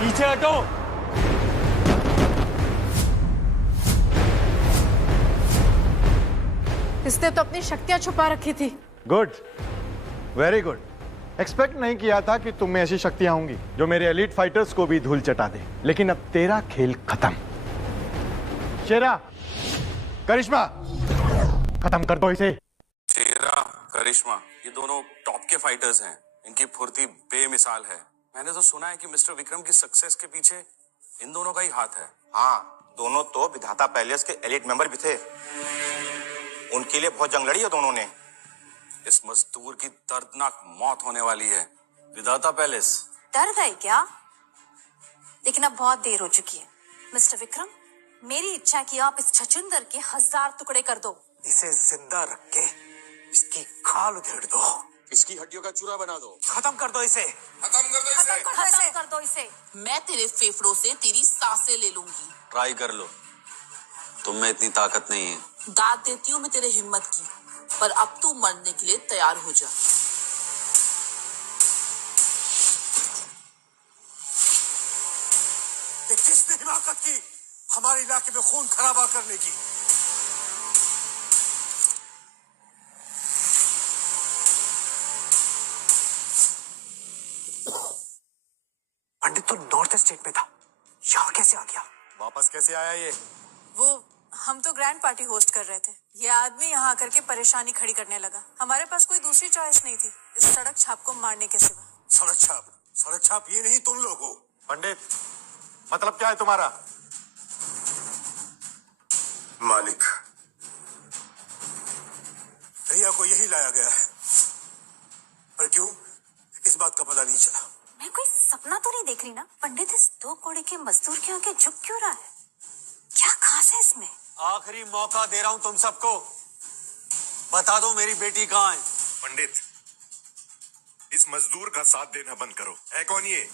पीछे हटो। इसने तो अपनी शक्तियां छुपा रखी थी। Good, very good. एक्सपेक्ट नहीं किया था कि तुम में ऐसी शक्तियां होंगी जो मेरे एलीट फाइटर्स को भी धूल चटा दे, लेकिन अब तेरा खेल खत्म। शेरा, करिश्मा, खत्म कर दो इसे। शेरा, करिश्मा, ये दोनों टॉप के फाइटर्स हैं। इनकी फुर्ती बेमिसाल है। मैंने तो सुना है कि मिस्टर विक्रम की सक्सेस के पीछे इन दोनों का ही हाथ है। हाँ, दोनों तो विधाता पैलेस के एलिट मेंबर भी थे। उनके लिए बहुत जंग लड़ी है दोनों ने। इस मजदूर की दर्दनाक मौत होने वाली है। विधाता पैलेस डर गए क्या? लेकिन अब बहुत देर हो चुकी है। मिस्टर विक्रम, मेरी इच्छा है कि आप इस छछूंदर के 1000 टुकड़े कर दो। इसे जिंदा रख के इसकी खाल उधेड़ दो, इसकी हड्डियों का चूरा बना दो। खत्म कर दो इसे। खत्म कर दो इसे। खत्म कर दो इसे। मैं तेरे फेफड़ों से तेरी सांसें ले लूंगी। ट्राई कर लो, तुम में इतनी ताकत नहीं है। दाद देती हूँ मैं तेरे हिम्मत की, पर अब तू मरने के लिए तैयार हो जा। किसने हिमाकत की हमारे इलाके में खून खराबा करने की? पंडित तो नॉर्थ स्टेट में था, यहाँ कैसे आ गया? वापस कैसे आया ये? वो हम तो ग्रैंड पार्टी होस्ट कर रहे थे। ये आदमी यहाँ आकर के परेशानी खड़ी करने लगा। हमारे पास कोई दूसरी चॉइस नहीं थी इस सड़क छाप को मारने के सिवा। सड़क छाप ये नहीं तुम लोग हो। पंडित, मतलब क्या है तुम्हारा? मालिक, रिया को यही लाया गया है, पर क्यों इस बात का पता नहीं चला। मैं कोई सपना तो नहीं देख रही ना? पंडित इस 2 कोड़े के मजदूर के आगे झुक क्यों रहा है? क्या खास है इसमें? आखिरी मौका दे रहा हूं तुम सबको, बता दो मेरी बेटी कहाँ है। पंडित, इस मजदूर का साथ देना बंद करो। है कौन ये?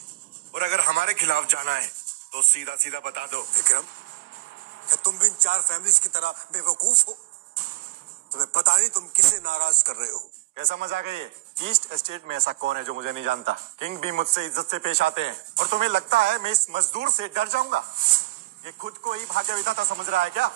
और अगर हमारे खिलाफ जाना है तो सीधा सीधा बता दो। विक्रम, क्या तुम भी इन 4 फैमिलीज की तरह बेवकूफ हो? तुम्हें पता नहीं तुम किसे नाराज कर रहे हो। कैसा मजाक है ये? ईस्ट एस्टेट में ऐसा कौन है जो मुझे नहीं जानता? किंग भी मुझसे इज्जत से पेश आते हैं, और तुम्हें लगता है मैं इस मजदूर से डर जाऊंगा? ये खुद को ही भाग्य विधाता समझ रहा है क्या?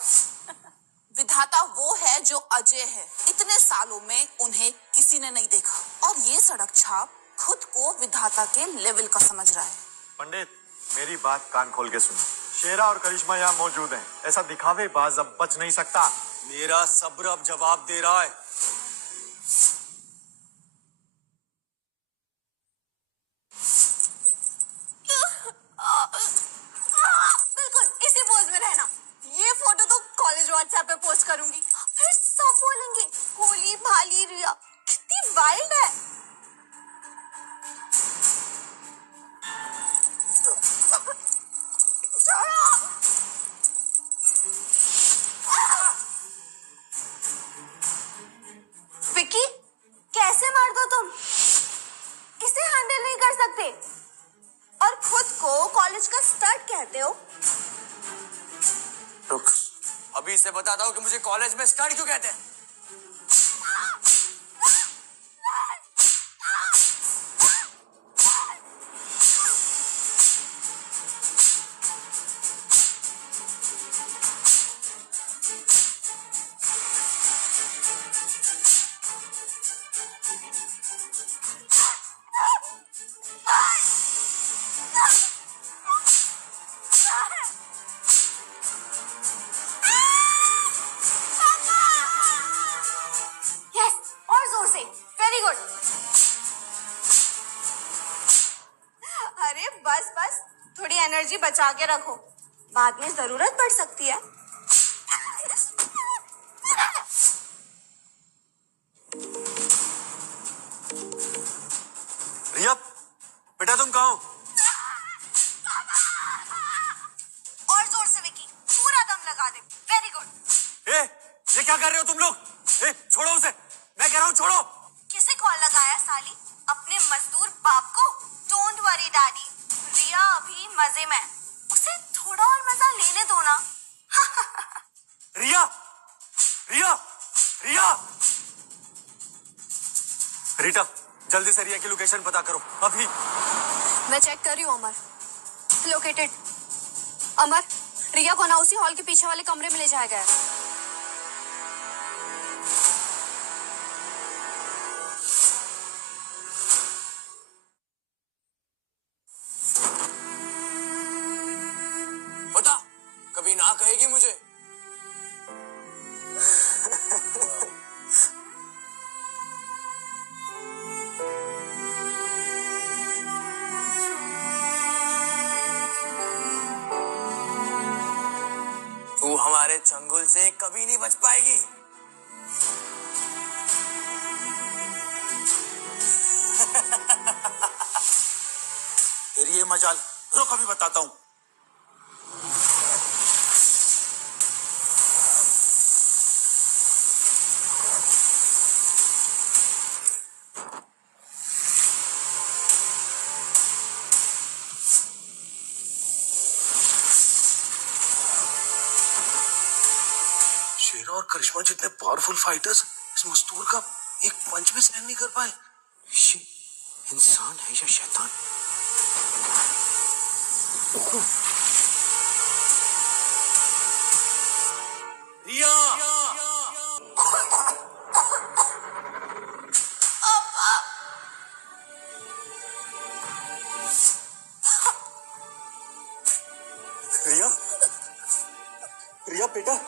विधाता वो है जो अजय है। इतने सालों में उन्हें किसी ने नहीं देखा, और ये सड़क छाप खुद को विधाता के लेवल का समझ रहा है। पंडित, मेरी बात कान खोल के सुनो। शेरा और करिश्मा यहाँ मौजूद हैं। ऐसा दिखावेबाज अब बच नहीं सकता। मेरा सब्र अब जवाब दे रहा है। बिल्कुल इसी पोज में रहना। ये फोटो तो कॉलेज व्हाट्सएप पे पोस्ट करूंगी, फिर सब बोलेंगे होली भाली रिया कितनी वाइल्ड है। विकी, कैसे मार दो तुम? इसे हैंडल नहीं कर सकते और खुद को कॉलेज का स्टड कहते हो। रुक, अभी इसे बताता हूँ कि मुझे कॉलेज में स्टड क्यों कहते हैं। एनर्जी बचा के रखो, बाद में जरूरत पड़ सकती है। रिया, बेटा तुम कहाँ हो? और जोर से विकी, पूरा दम लगा दे। Very good. ये क्या कर रहे हो तुम लोग? छोड़ो उसे, मैं कह रहा हूँ छोड़ो। किसे कॉल लगाया साली? अपने मजदूर बाप को? डोंट वरी डैडी, रिया अभी मजे में, उसे थोड़ा और मजा लेने दो ना। रिया, रिया, रिया, रीटा, जल्दी से रिया की लोकेशन पता करो अभी। मैं चेक कर रही हूँ अमर। लोकेटेड। अमर, रिया को ना उसी हॉल के पीछे वाले कमरे में ले जाया गया है। बता, कभी ना कहेगी मुझे? तू हमारे चंगुल से कभी नहीं बच पाएगी। तेरी ये मजाल, रुक अभी बताता हूँ। शेरा और करिश्मा जितने पावरफुल फाइटर्स इस मजदूर का एक पंच भी सहन नहीं कर पाए। ये इंसान है या शैतान? रिया! रिया, रिया बेटा,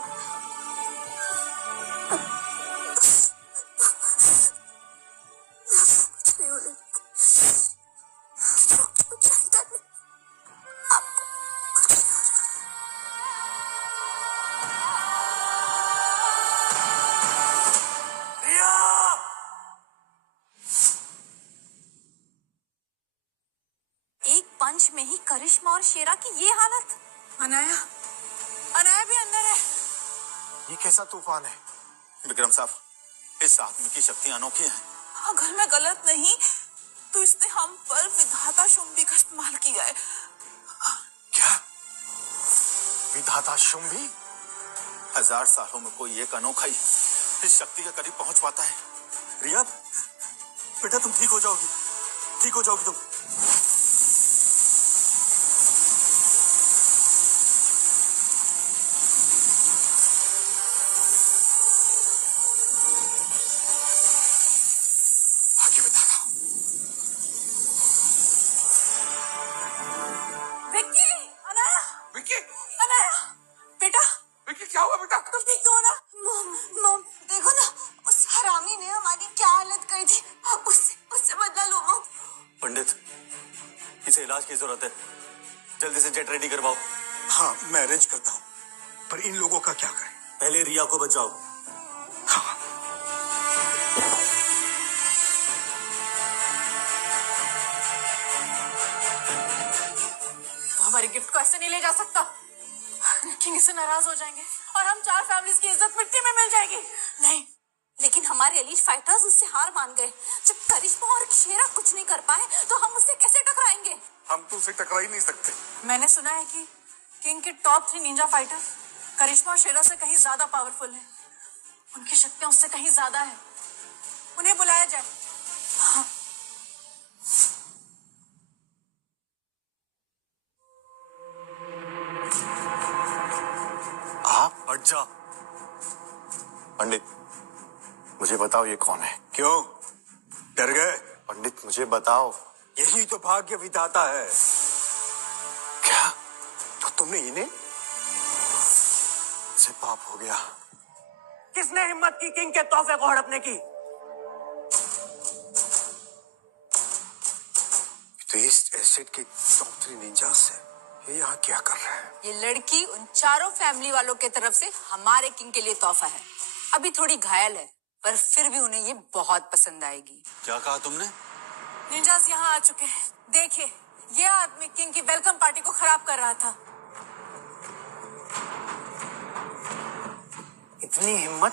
एक पंच में ही करिश्मा और शेरा की ये हालत। अनाया, अनाया भी अंदर है। ये कैसा तूफान है? विक्रम साहब, इस आदमी की शक्तियां अनोखी हैं। अगर मैं गलत नहीं तो इसने हम पर विधाता शुंभी का इस्तेमाल किया है। क्या? विधाता शुंभी? 1000 सालों में कोई एक अनोखा ही इस शक्ति के करीब पहुंच पाता है। रिया बेटा, तुम ठीक हो जाओगी, ठीक हो जाओगी तुम। भाग्य विधाता। विक्की, अनाया, विक्की! अनाया, बेटा, विक्की, क्या हुआ बेटा? तुम ठीक तो हो ना? मॉम, देखो ना, उस हरामी ने हमारी क्या हालत करी थी। उससे बदला लो मॉम। पंडित, इसे इलाज की जरूरत है, जल्दी से जेट रेडी करवाओ। हाँ, मैं अरेंज करता हूँ, पर इन लोगों का क्या करें? पहले रिया को बचाओ। हाँ। तो हमारी गिफ्ट को ऐसे नहीं ले जा सकता। किंग से नाराज हो जाएंगे और हम 4 फैमिलीज की इज्जत मिट्टी में मिल जाएगी। नहीं, लेकिन हमारे एलीट फाइटर्स उससे हार मान गए। जब करिश्मा और शेरा कुछ नहीं कर पाए तो हम उससे कैसे टकराएंगे? हम तो उसे टकरा ही नहीं सकते। मैंने सुना है कि किंग के टॉप 3 निंजा फाइटर करिश्मा और शेरा से कहीं ज्यादा पावरफुल हैं। उनकी शक्तियां उससे कहीं ज्यादा है। उन्हें बुलाया जाए। हाँ। आप हट जा। पंडित, मुझे बताओ ये कौन है? क्यों डर गए? पंडित, मुझे बताओ। यही तो भाग्य विधाता है। क्या? तो तुमने इन्हें? मुझसे पाप हो गया। किसने हिम्मत की किंग के तोहफे को हड़पने की? तो ईस्ट एसिड के टॉप 3 निंजास है। ये यहाँ क्या कर रहा है? ये लड़की उन चारों फैमिली वालों के तरफ से हमारे किंग के लिए तोहफा है। अभी थोड़ी घायल है, पर फिर भी उन्हें ये बहुत पसंद आएगी। क्या कहा तुमने? निंजास यहाँ आ चुके हैं। देखिए, ये आदमी किंग की वेलकम पार्टी को खराब कर रहा था। इतनी हिम्मत?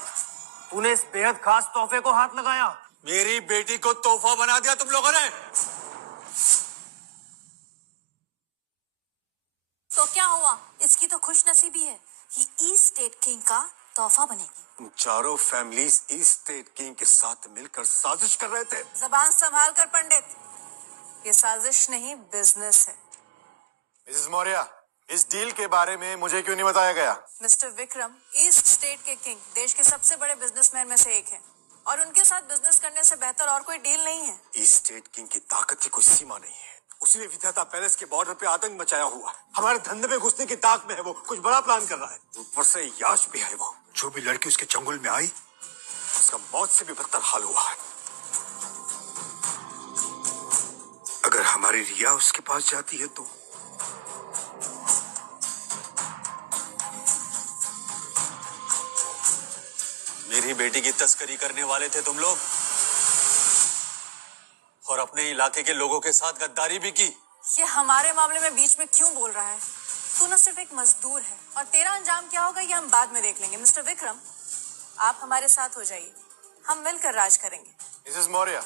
तूने इस बेहद खास तोहफे को हाथ लगाया? मेरी बेटी को तोहफा बना दिया तुम लोगों ने। तो क्या हुआ? इसकी तो खुशनसीबी है कि ईस्ट स्टेट किंग का तोहफा बनेगी। तुम चारों फैमिलीज ईस्ट स्टेट किंग के साथ मिलकर साजिश कर रहे थे। जबान संभाल कर पंडित, ये साजिश नहीं बिजनेस है। मिसेस मौर्य, इस डील के बारे में मुझे क्यों नहीं बताया गया? मिस्टर विक्रम ईस्ट स्टेट के किंग, देश के सबसे बड़े बिजनेसमैन में से एक हैं और उनके साथ बिजनेस करने से बेहतर और कोई डील नहीं है। ईस्ट स्टेट किंग की ताकत की कोई सीमा नहीं है। उसने विधाता पैलेस के बॉर्डर पे आतंक मचाया हुआ है। हमारे धंधे में घुसने की ताक में है वो। कुछ बड़ा प्लान कर रहा है। ऊपर से याश भी है वो। जो भी लड़की उसके चंगुल में आई उसका मौत से भी बदतर हाल हुआ है। अगर हमारी रिया उसके पास जाती है तो मेरी बेटी की तस्करी करने वाले थे तुम लोग और अपने इलाके के लोगों के साथ गद्दारी भी की। ये हमारे मामले में बीच में क्यों बोल रहा है? तू न सिर्फ एक मजदूर है और तेरा अंजाम क्या होगा ये हम बाद में देख लेंगे। मिस्टर विक्रम, आप हमारे साथ हो जाइए, हम मिलकर राज करेंगे। मिसेस मौर्य,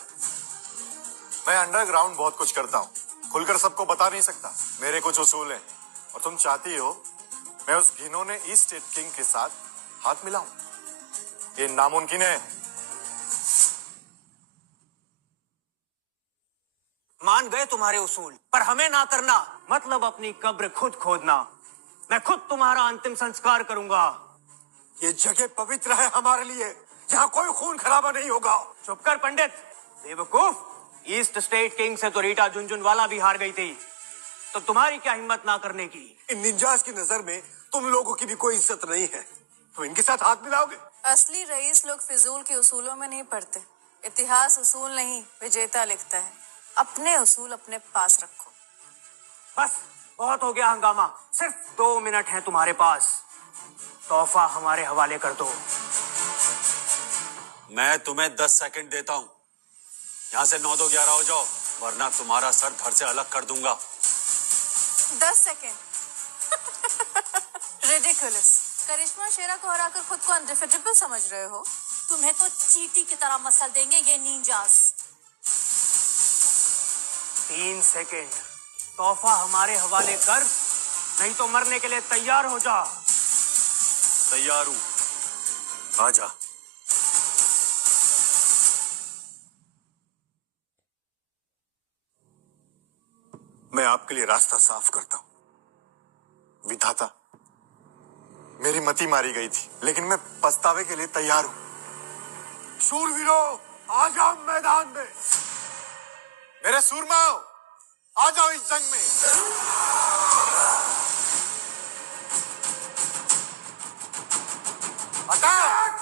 मैं अंडरग्राउंड बहुत कुछ करता हूँ, खुलकर सबको बता नहीं सकता। मेरे कुछ उसूल हैं और तुम चाहती हो मैं उस घिनौने ईस्ट स्टेट किंग के साथ हाथ मिलाऊं? ये नामुमकिन है। मान गए तुम्हारे उसूल, पर हमें ना करना मतलब अपनी कब्र खुद खोदना। मैं खुद तुम्हारा अंतिम संस्कार करूंगा। ये जगह पवित्र है हमारे लिए। यहाँ कोई खून खराबा नहीं होगा। चुप कर पंडित, बेवकूफ। ईस्ट स्टेट किंग से तो रीटा झुनझुनवाला भी हार गई थी, तो तुम्हारी क्या हिम्मत ना करने की? इन निंजास की नजर में तुम लोगों की भी कोई इज्जत नहीं है। तुम इनके साथ हाथ मिलाओगे? असली रईस लोग फिजूल के उसूलों में नहीं पड़ते। इतिहास उसूल नहीं विजेता लिखता है। अपने उसूल अपने पास रखो। बस बहुत हो गया हंगामा। सिर्फ 2 मिनट हैं तुम्हारे पास। तोहफा हमारे हवाले कर दो। मैं तुम्हें 10 सेकंड देता हूं। यहां से 9 2 11 हो जाओ, वरना तुम्हारा सर धड़ से अलग कर दूंगा। 10 सेकेंड। रिडिकुलस। करिश्मा शेरा को हराकर खुद को अनडिफिटेबल समझ रहे हो? तुम्हें तो चींटी की तरह मसल देंगे ये निंजास। 3 सेकेंड। तोहफा हमारे हवाले कर, नहीं तो मरने के लिए तैयार हो जा। तैयार हूं, आजा। मैं आपके लिए रास्ता साफ करता हूं। विधाता, मेरी मति मारी गई थी, लेकिन मैं पछतावे के लिए तैयार हूं। शूरवीरों, आ जाओ मैदान में। मेरे सूरमाओ, आ जाओ इस जंग में। अटैक!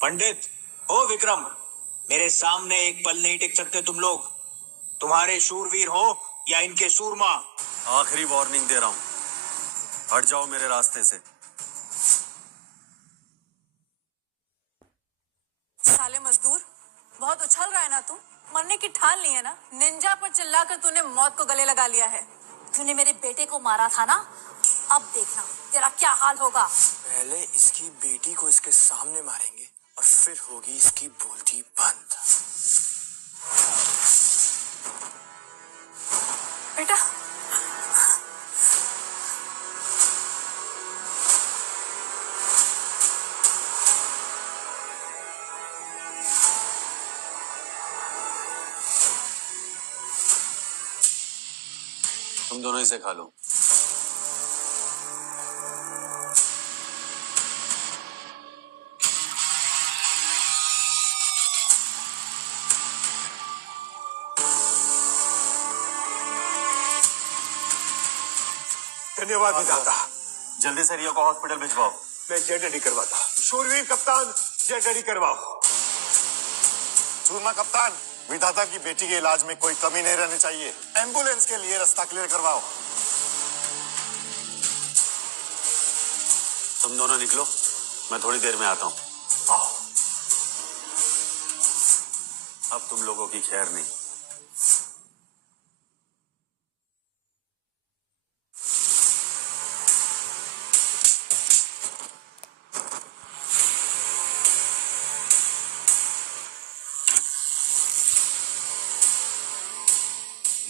पंडित, ओ विक्रम, मेरे सामने एक पल नहीं टिक सकते तुम लोग। तुम्हारे शूरवीर हो या इनके सूरमा। आखिरी वार्निंग दे रहा हूं, हट जाओ मेरे रास्ते से। साले मजदूर, बहुत उछल रहा है ना तू? मरने की ठान ली है ना? निंजा पर चिल्लाकर तूने मौत को गले लगा लिया है। तूने मेरे बेटे को मारा था ना, अब देखना तेरा क्या हाल होगा। पहले इसकी बेटी को इसके सामने मारेंगे और फिर होगी इसकी बोलती बंद। बेटा, तुम दोनों इसे खा लो। धन्यवाद विधाता। जल्दी से रिया को हॉस्पिटल भिजवाओ। मैं जेट रेडी करवाता। शूरवीर कप्तान, जेट रेडी करवाओ। सूरमा कप्तान, विधाता की बेटी के इलाज में कोई कमी नहीं रहनी चाहिए। एम्बुलेंस के लिए रास्ता क्लियर करवाओ। तुम दोनों निकलो, मैं थोड़ी देर में आता हूं। अब तुम लोगों की खैर नहीं।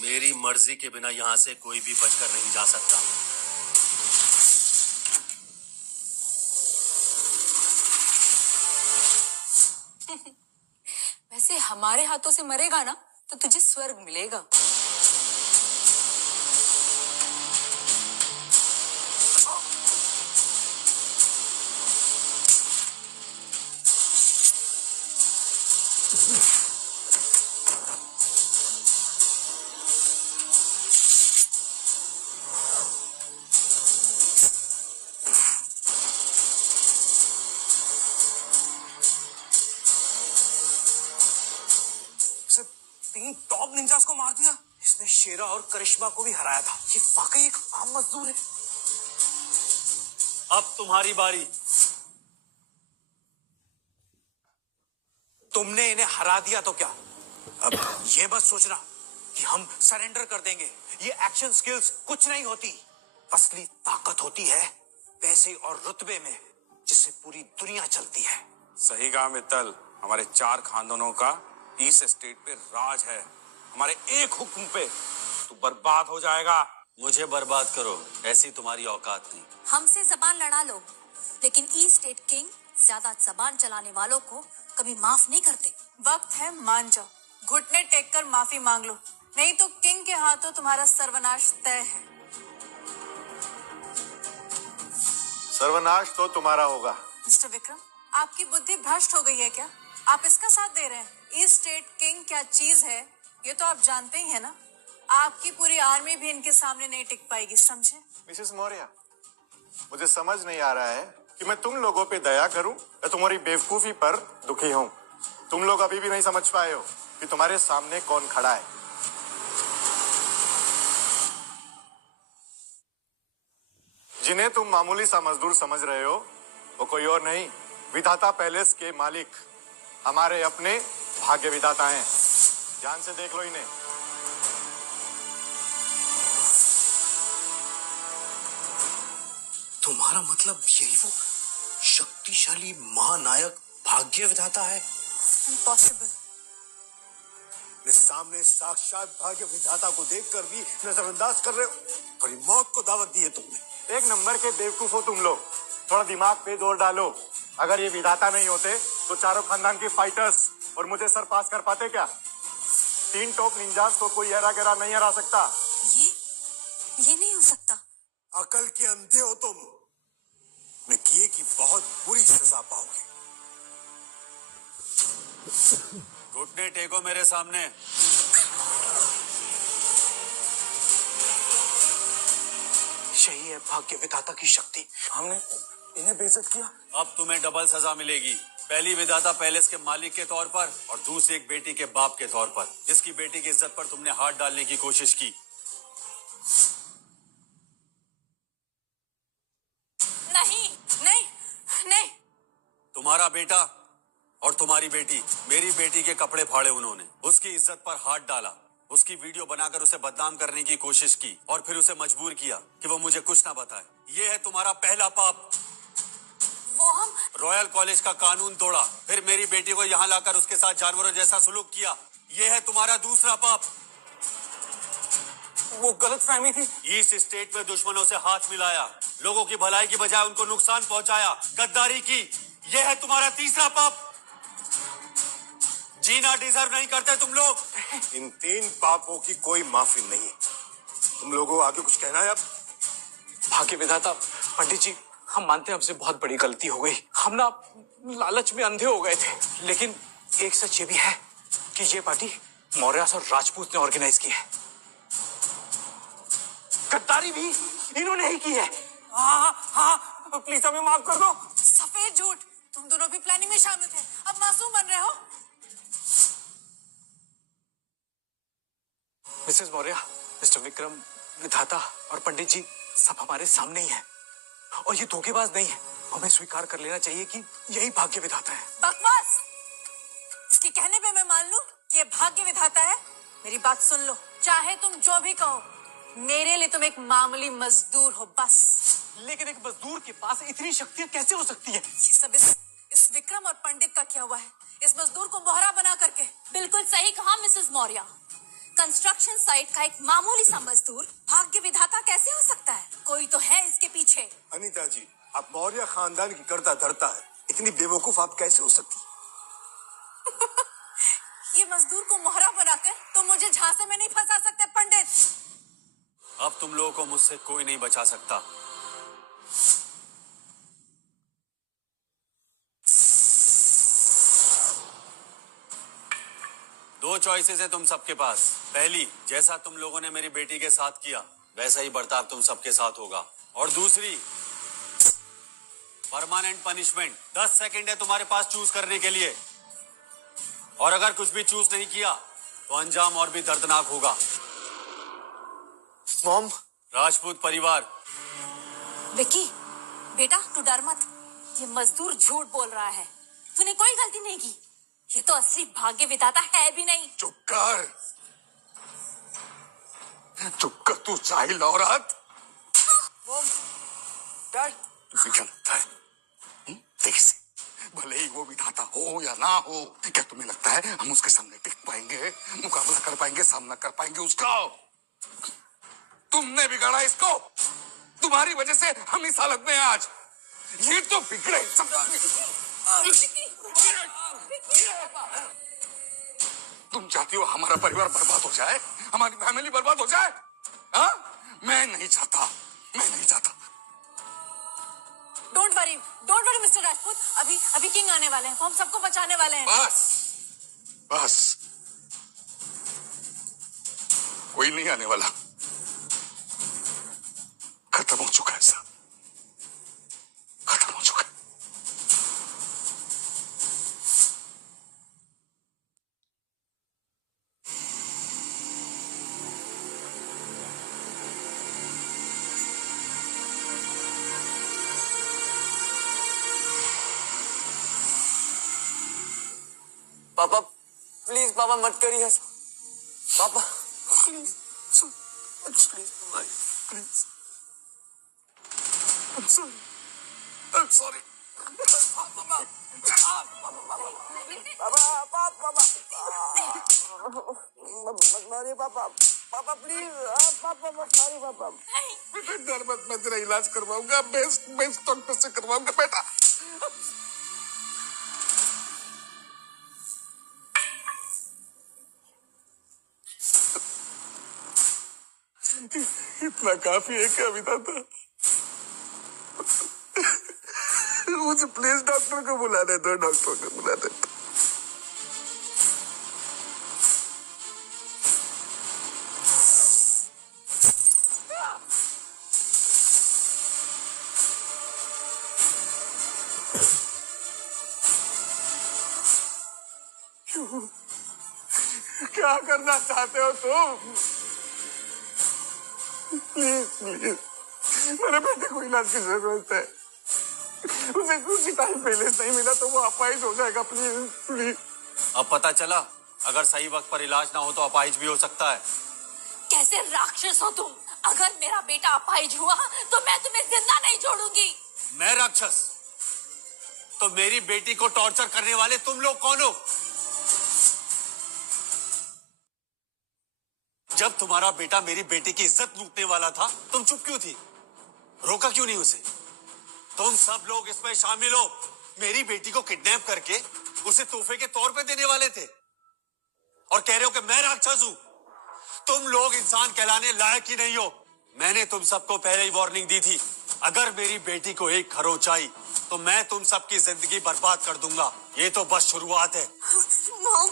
मेरी मर्जी के बिना यहां से कोई भी बचकर नहीं जा सकता। वैसे हमारे हाथों से मरेगा ना तो तुझे स्वर्ग मिलेगा। तीन टॉप निंजास को मार दिया। इसने शेरा और करिश्मा को भी हराया था। ये वाकई एक आम मजदूर है। अब तुम्हारी बारी। तुमने इन्हें हरा दिया तो क्या, अब ये मत सोचना कि हम सरेंडर कर देंगे। ये एक्शन स्किल्स कुछ नहीं होती। असली ताकत होती है पैसे और रुतबे में, जिससे पूरी दुनिया चलती है। सही कहा मित्तल, हमारे 4 खानदानों का इस एस्टेट पे राज है। हमारे एक हुक्म पे तू बर्बाद हो जाएगा। मुझे बर्बाद करो, ऐसी तुम्हारी औकात नहीं। हमसे जबान लड़ा लो, लेकिन ई स्टेट किंग ज्यादा जबान चलाने वालों को कभी माफ नहीं करते। वक्त है मान जाओ, घुटने टेक कर माफी मांग लो, नहीं तो किंग के हाथों तुम्हारा सर्वनाश तय है। सर्वनाश तो तुम्हारा होगा। मिस्टर विक्रम, आपकी बुद्धि भ्रष्ट हो गई है क्या? आप इसका साथ दे रहे हैं? ईस्ट स्टेट किंग क्या चीज है ये तो आप जानते ही है ना। आपकी पूरी आर्मी भी इनके सामने नहीं टिक पाएगी, समझे? मिसेस मौर्य, मुझे समझ नहीं आ रहा है कि मैं तुम लोगों पे दया करूं या तुम्हारी बेवकूफी पर दुखी हूं। तुम लोग अभी भी नहीं समझ पाए हो कि तुम्हारे सामने कौन खड़ा है। जिन्हें तुम मामूली सा मजदूर समझ रहे हो वो कोई और नहीं, विधाता पैलेस के मालिक, हमारे अपने भाग्य विधाता हैं। ध्यान से देख लो इन्हें। तुम्हारा मतलब यही वो शक्तिशाली महानायक भाग्य विधाता है? इम्पॉसिबल। सामने साक्षात भाग्य विधाता को देखकर भी नजरअंदाज कर रहे हो। बड़ी मौत को दावत दी है तुमने। एक नंबर के बेवकूफ हो तुम लोग। थोड़ा दिमाग पे जोर डालो। अगर ये विधाता नहीं होते तो चारों खानदान के फाइटर्स और मुझे सर पास कर पाते क्या? 3 टॉप निंजास को कोई हरा गरा नहीं हरा सकता। ये नहीं हो सकता। अकल के अंधे हो तुम। मैं किए की बहुत बुरी सजा पाओगे। घुटने टेको मेरे सामने। यही है भाग्य विधाता की शक्ति। हमने इन्हें बेइज्जत किया। अब तुम्हें डबल सजा मिलेगी। पहली विधाता पैलेस के मालिक के तौर पर और दूसरी एक बेटी के बाप के तौर पर, जिसकी बेटी की इज्जत पर तुमने हाथ डालने की कोशिश की। नहीं नहीं नहीं। तुम्हारा बेटा और तुम्हारी बेटी, मेरी बेटी के कपड़े फाड़े उन्होंने, उसकी इज्जत पर हाथ डाला, उसकी वीडियो बनाकर उसे बदनाम करने की कोशिश की और फिर उसे मजबूर किया कि वो मुझे कुछ ना बताए। ये है तुम्हारा पहला पाप। वो हम रॉयल कॉलेज का कानून तोड़ा, फिर मेरी बेटी को यहाँ लाकर उसके साथ जानवरों जैसा सलूक किया। ये है तुम्हारा दूसरा पाप। वो गलत फहमी थी। इस स्टेट में दुश्मनों से हाथ मिलाया, लोगों की भलाई की बजाय उनको नुकसान पहुंचाया, गद्दारी की। यह है तुम्हारा तीसरा पाप। जीना डिजर्व नहीं करते तुम लोग। इन 3 पापों की कोई माफी नहीं। तुम लोगों को आगे कुछ कहना है? अब भाग्य विधाता, पंडित जी, हम मानते हैं हमसे बहुत बड़ी गलती हो गई। हम ना लालच में अंधे हो गए थे। लेकिन एक सच ये भी है कि ये पार्टी मौर्य और राजपूत ने ऑर्गेनाइज की है। गद्दारी भी इन्होंने ही की है। हाँ, प्लीज हमें माफ कर दो। सफेद झूठ, तुम दोनों भी प्लानिंग में शामिल थे, अब मासूम बन रहे हो। मिसेस मौर्य, मिस्टर विक्रम, विधाता और पंडित जी सब हमारे सामने ही हैं। और ये धोखेबाज नहीं है। हमें स्वीकार कर लेना चाहिए कि यही भाग्य विधाता है। बकवास। इसके कहने पे मैं मान लूं कि ये भाग्य विधाता है। मेरी बात सुन लो, चाहे तुम जो भी कहो, मेरे लिए तुम एक मामूली मजदूर हो बस। लेकिन एक मजदूर के पास इतनी शक्तियां कैसे हो सकती है? ये सब इस विक्रम और पंडित का किया हुआ है, इस मजदूर को मोहरा बना करके। बिल्कुल सही कहा मिसेस मौर्य। कंस्ट्रक्शन साइट का एक मामूली सा मजदूर भाग्य विधाता कैसे हो सकता है? कोई तो है इसके पीछे। अनीता जी, आप मौर्य खानदान की करता धरता है, इतनी बेवकूफ आप कैसे हो सकती? ये मजदूर को मोहरा बनाकर तो मुझे झांसे में नहीं फंसा सकते पंडित। अब तुम लोगों को मुझसे कोई नहीं बचा सकता। दो चॉइसेस है तुम सबके पास। पहली, जैसा तुम लोगों ने मेरी बेटी के साथ किया वैसा ही बर्ताव तुम सबके साथ होगा। और दूसरी, परमानेंट पनिशमेंट। 10 सेकंड है तुम्हारे पास चूज करने के लिए, और अगर कुछ भी चूज नहीं किया तो अंजाम और भी दर्दनाक होगा। मॉम, राजपूत परिवार। विक्की, बेटा तू डर मत। ये मजदूर झूठ बोल रहा है, तूने कोई गलती नहीं की। ये तो असली भाग्य विधाता है भी नहीं। चुप कर तू चाइल्ड औरत। डैड, तुझे क्या लगता है? देख से, भले ही वो विधाता हो या ना हो, क्या तुम्हें लगता है हम उसके सामने टिक पाएंगे, मुकाबला कर पाएंगे, सामना कर पाएंगे उसका? तुमने बिगाड़ा इसको, तुम्हारी वजह से हम इस हालत में हैं आज। ये तो बिगड़े सब। तुम चाहती हो हमारा परिवार बर्बाद हो जाए, हमारी फैमिली बर्बाद हो जाए? हाँ, मैं नहीं चाहता। Don't worry mister Rajput. अभी किंग आने वाले हैं, वो हम सबको बचाने वाले हैं। बस कोई नहीं आने वाला, खत्म हो चुका है सब, खत्म हो चुका है। पापा प्लीज, पापा मत करिए ऐसा। पापा please, please, please, I'm sorry. पापा प्लीज, पापा मत मारिए पापा। बेटा डर मत, मैं तेरा इलाज करवाऊंगा, बेस्ट डॉक्टर से करवाऊंगा बेटा। इतना काफी है क्या विधाता? मुझे प्लीज डॉक्टर को बुला दे दो, डॉक्टर को बुला दे। क्या करना चाहते हो तुम? प्लीज, मेरे बेटे को इलाज की जरूरत है। उसे उसी टाइम पहले नहीं मिला तो वो अपाहिज हो जाएगा। प्लीज। अब पता चला, अगर सही वक्त पर इलाज ना हो तो अपाहिज भी हो सकता है। कैसे राक्षस हो तुम? अगर मेरा बेटा अपाहिज हुआ तो मैं तुम्हें जिंदा नहीं छोड़ूंगी। मैं राक्षस? तो मेरी बेटी को टॉर्चर करने वाले तुम लोग कौन हो? जब तुम्हारा बेटा मेरी बेटी की इज्जत लूटने वाला था, तुम चुप क्यों थी? रोका क्यों नहीं उसे? तुम सब लोग इसमें शामिल हो। मेरी बेटी को किडनैप करके उसे तोहफे के तौर पे देने वाले थे, और कह रहे हो कि मैं राक्षस हूं। तुम लोग इंसान कहलाने लायक ही नहीं हो। मैंने तुम सबको पहले ही वार्निंग दी थी, अगर मेरी बेटी को एक खरोच आई तो मैं तुम सबकी जिंदगी बर्बाद कर दूंगा। ये तो बस शुरुआत है। मॉम,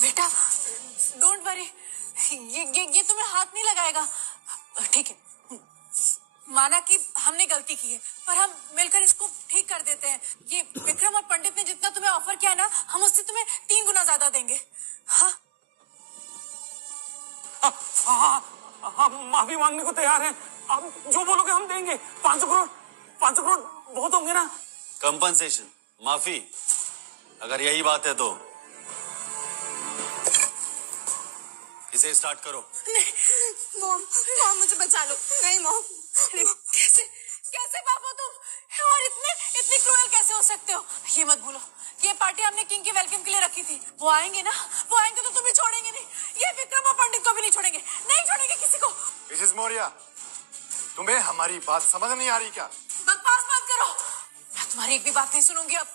बेटा डोंट वरी, ये तुम्हें हाथ नहीं लगाएगा। ठीक है, माना कि हमने गलती की है, पर हम मिलकर इसको ठीक कर देते हैं। ये विक्रम और पंडित ने जितना तुम्हें ऑफर किया ना, हम उससे तुम्हें 3 गुना ज्यादा देंगे। हाँ, हम माफी मांगने को तैयार हैं। आप जो बोलोगे हम देंगे। 500 करोड़ बहुत होंगे ना? कंपनसेशन, माफी, अगर यही बात है तो इसे स्टार्ट करो। नहीं मॉम, मुझे बचा लो। नहीं मॉम, कैसे पाप हो तुम? और इतने क्रूएल कैसे हो सकते हो? ये मत भूलो, ये पार्टी हमने किंग के वेलकम के लिए रखी थी। वो आएंगे ना, वो आएंगे तो तुम्हें छोड़ेंगे नहीं। ये विक्रम और पंडित को भी नहीं छोड़ेंगे, नहीं छोड़ेंगे किसी को। मिसेस मौर्य, तुम्हें हमारी बात समझ नहीं आ रही क्या? बकवास मत करो, मैं तुम्हारी एक भी बात नहीं सुनूंगी अब।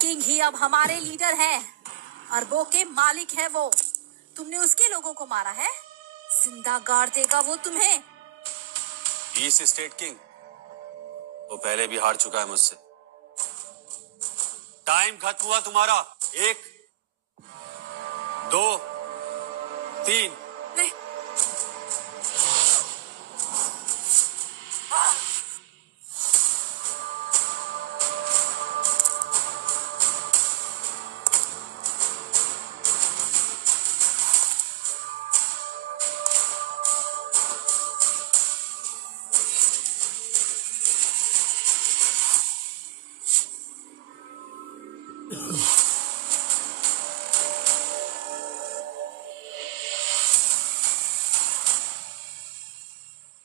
किंग ही अब हमारे लीडर है, अरबों के मालिक है वो। तुमने उसके लोगों को मारा है, जिंदा गाड़ देगा वो तुम्हें। ईस्ट स्टेट किंग वो पहले भी हार चुका है मुझसे। टाइम खत्म हुआ तुम्हारा। 1 2 3। नहीं,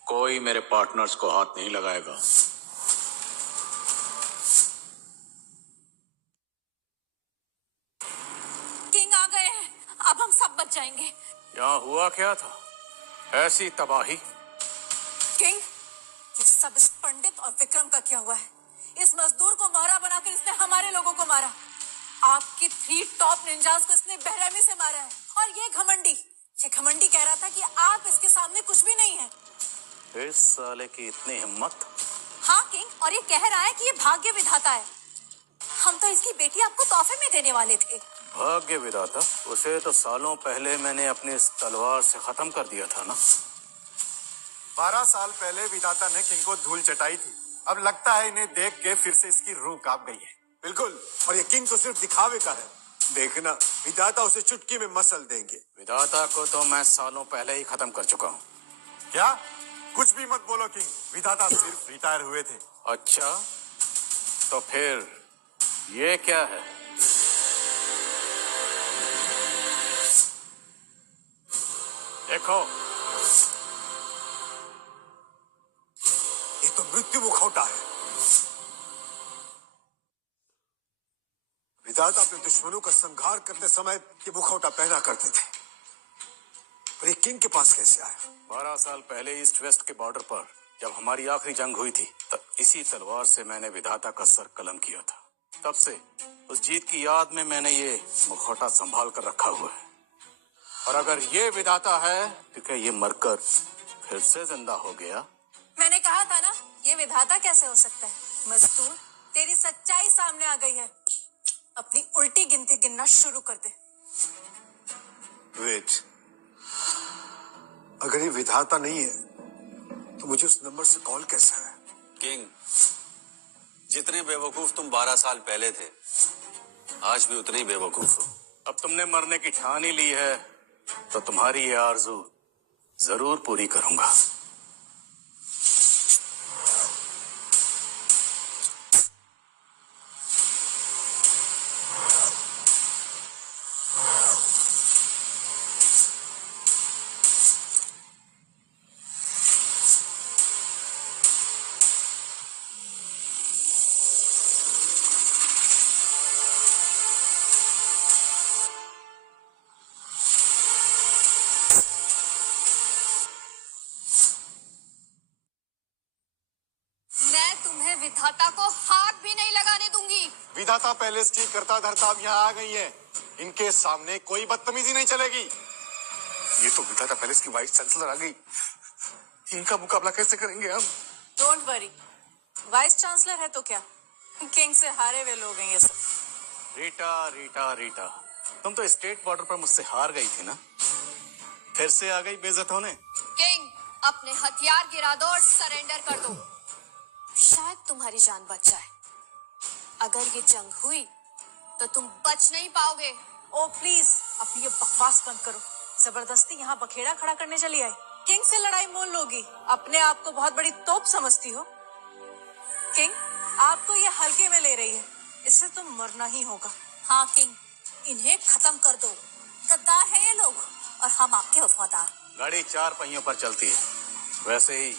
कोई मेरे पार्टनर्स को हाथ नहीं लगाएगा। किंग आ गए हैं, अब हम सब बच जाएंगे। यहाँ हुआ क्या था? ऐसी तबाही। किंग, ये सब इस पंडित और विक्रम का क्या हुआ है? इस मजदूर को मारा बनाकर इसने हमारे लोगों को मारा। आपकी 3 टॉप निंजास को इसने बेरहमी से मारा है। और ये घमंडी कह रहा था कि आप इसके सामने कुछ भी नहीं है। इस साले की इतनी हिम्मत। हाँ किंग, और ये कह रहा है कि ये भाग्य विधाता है। हम तो इसकी बेटी आपको तोहफे में देने वाले थे। भाग्य विधाता? उसे तो सालों पहले मैंने अपनी इस तलवार से खत्म कर दिया था ना। 12 साल पहले विधाता ने किंग को धूल चटाई थी। अब लगता है इन्हें देख के फिर से इसकी रूह कांप गई है। बिल्कुल, और ये किंग तो सिर्फ दिखावे का है। देखना, विधाता उसे चुटकी में मसल देंगे। विधाता को तो मैं सालों पहले ही खत्म कर चुका हूँ। क्या? कुछ भी मत बोलो किंग, विधाता सिर्फ रिटायर हुए थे। अच्छा, तो फिर ये क्या है? देखो, ये तो मृत्यु मुखौटा है। विधाता अपने दुश्मनों का संहार करते समय ये मुखौटा पहना करते थे, और ये किंग के पास कैसे आया? 12 साल पहले ईस्ट वेस्ट के बॉर्डर पर जब हमारी आखिरी जंग हुई थी, तब इसी तलवार से मैंने विधाता का सर कलम किया था। तब से उस जीत की याद में मैंने ये मुखौटा संभाल कर रखा हुआ है। और अगर ये विधाता है तो क्या ये मरकर फिर से जिंदा हो गया? मैंने कहा था ना, ये विधाता कैसे हो सकता है? मजदूर, तेरी सच्चाई सामने आ गई है। अपनी उल्टी गिनती गिनना शुरू कर दे। वेट, अगर ये विधाता नहीं है तो मुझे उस नंबर से कॉल कैसे आया? किंग, जितने बेवकूफ तुम 12 साल पहले थे, आज भी उतने ही बेवकूफ हो। अब तुमने मरने की ठान ही ली है तो तुम्हारी ये आरज़ू जरूर पूरी करूंगा। विधाता को हाथ भी नहीं लगाने दूंगी। विधाता पैलेस की करता धरता अब यहाँ आ गई है। इनके सामने कोई बदतमीजी नहीं चलेगी। ये तो विधाता पैलेस की वाइस चांसलर आ गई। इनका मुकाबला कैसे करेंगे हम? डोंट वरी, वाइस चांसलर है तो क्या, किंग से हारे हुए लोग हैं ये सब। रीटा रीटा रीटा, तुम तो स्टेट बॉर्डर पर मुझसे हार गई थी ना, फिर से आ गई बेइज्जत होने। किंग, अपने हथियार गिरा दो और सरेंडर कर दो, शायद तुम्हारी जान बच जाए। अगर ये जंग हुई तो तुम बच नहीं पाओगे। ओ प्लीज, अपनी ये बकवास बंद करो। जबरदस्ती यहाँ बखेड़ा खड़ा करने चली आई। किंग से लड़ाई मोल लोगी, अपने आप को बहुत बड़ी तोप समझती हो। किंग आपको ये हल्के में ले रही है, इससे तो मरना ही होगा। हाँ किंग, इन्हें खत्म कर दो। गद्दार है ये लोग और हम आपके वफादार। गाड़ी 4 पहियों पर चलती है, वैसे ही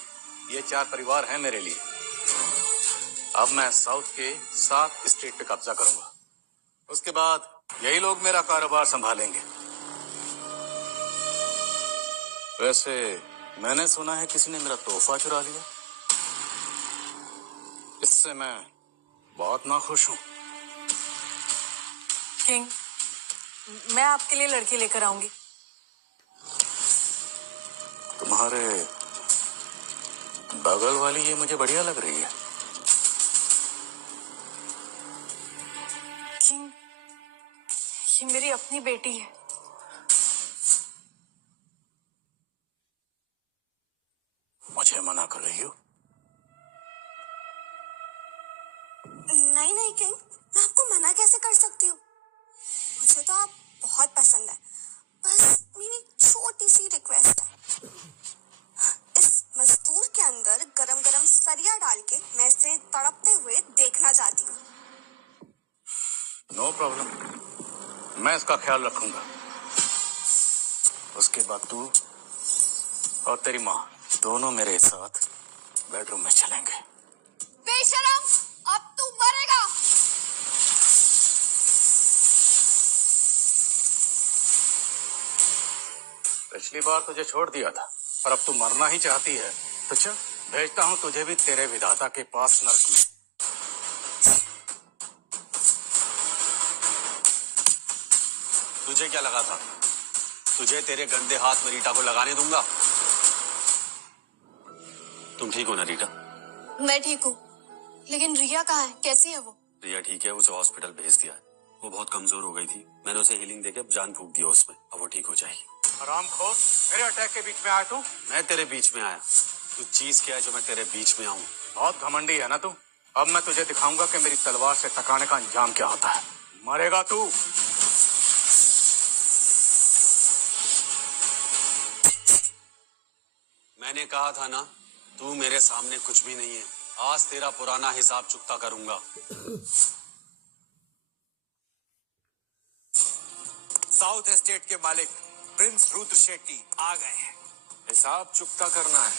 ये 4 परिवार हैं मेरे लिए। अब मैं साउथ के 7 स्टेट पे कब्जा करूंगा। उसके बाद यही लोग मेरा कारोबार संभालेंगे। वैसे मैंने सुना है किसी ने मेरा तोहफा चुरा लिया। इससे मैं बहुत नाखुश हूं। किंग, मैं आपके लिए लड़की लेकर आऊंगी। तुम्हारे बगल वाली ये मुझे बढ़िया लग रही है। किंग, ये मेरी अपनी बेटी है। मुझे मना कर रही हो? नहीं नहीं किंग, मैं आपको मना कैसे कर सकती हूँ? मुझे तो आप बहुत पसंद है। बस मेरी छोटी सी रिक्वेस्ट है, इस मजदूर के अंदर गरम गरम सरिया डाल के मैं इसे तड़पते हुए देखना चाहती हूँ। नो प्रॉब्लम, मैं इसका ख्याल रखूंगा। उसके बाद तू और तेरी माँ दोनों मेरे साथ बेडरूम में चलेंगे। बेशरम, अब तू मरेगा। पिछली बार तुझे छोड़ दिया था, पर अब तू मरना ही चाहती है तो चल, भेजता हूँ तुझे भी तेरे विधाता के पास नर्क में। तुझे क्या लगा था तुझे तेरे गंदे हाथ में रीटा को लगाने दूंगा? तुम ठीक हो ना रीटा? मैं ठीक हूँ, लेकिन रिया कहाँ है? कैसी है वो? रिया ठीक है, उसे हॉस्पिटल भेज दिया है। वो बहुत कमजोर हो गई थी, मैंने उसे हीलिंग देके अब जान फूंक दिया उसमें, अब वो ठीक हो जाएगी। हरामखोर, मेरे अटैक के बीच में आया तू? मैं तेरे बीच में आया? तू चीज क्या है जो मैं तेरे बीच में आऊं? बहुत घमंडी है ना तू। अब मैं तुझे दिखाऊंगा कि मेरी तलवार से टकराने का अंजाम क्या होता है। मरेगा तू। मैंने कहा था ना, तू मेरे सामने कुछ भी नहीं है। आज तेरा पुराना हिसाब चुकता करूंगा। साउथ एस्टेट के मालिक प्रिंस रुद्र शेट्टी आ गए हैं। हिसाब चुकता करना है।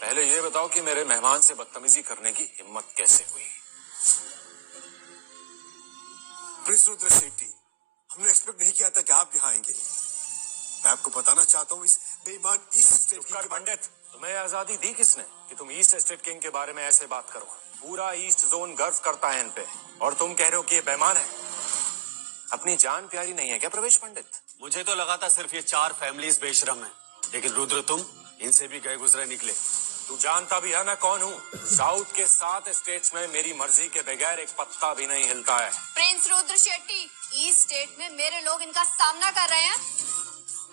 पहले ये बताओ कि मेरे मेहमान से बदतमीजी करने की हिम्मत कैसे हुई? प्रिंस रुद्र शेट्टी, हमने एक्सपेक्ट नहीं किया था कि आप यहाँ आएंगे। मैं आपको बताना चाहता हूँ, इस बेईमान ईस्ट स्टेट किंग के पंडित, तुम्हें आजादी दी किसने कि तुम ईस्ट स्टेट किंग के बारे में ऐसे बात करो? पूरा ईस्ट जोन गर्व करता है इन पे, और तुम कह रहे हो कि ये बेईमान है। अपनी जान प्यारी नहीं है क्या प्रवेश पंडित? मुझे तो लगा था सिर्फ ये 4 फैमिलीज बेशरम है, लेकिन रुद्र तुम इनसे भी गए गुजरे निकले। तू जानता भी है मैं कौन हूँ? साउथ के 7 स्टेट्स में मेरी मर्जी के बगैर एक पत्ता भी नहीं हिलता है। Prince Rudra Shetty, east state में मेरे लोग इनका सामना कर रहे हैं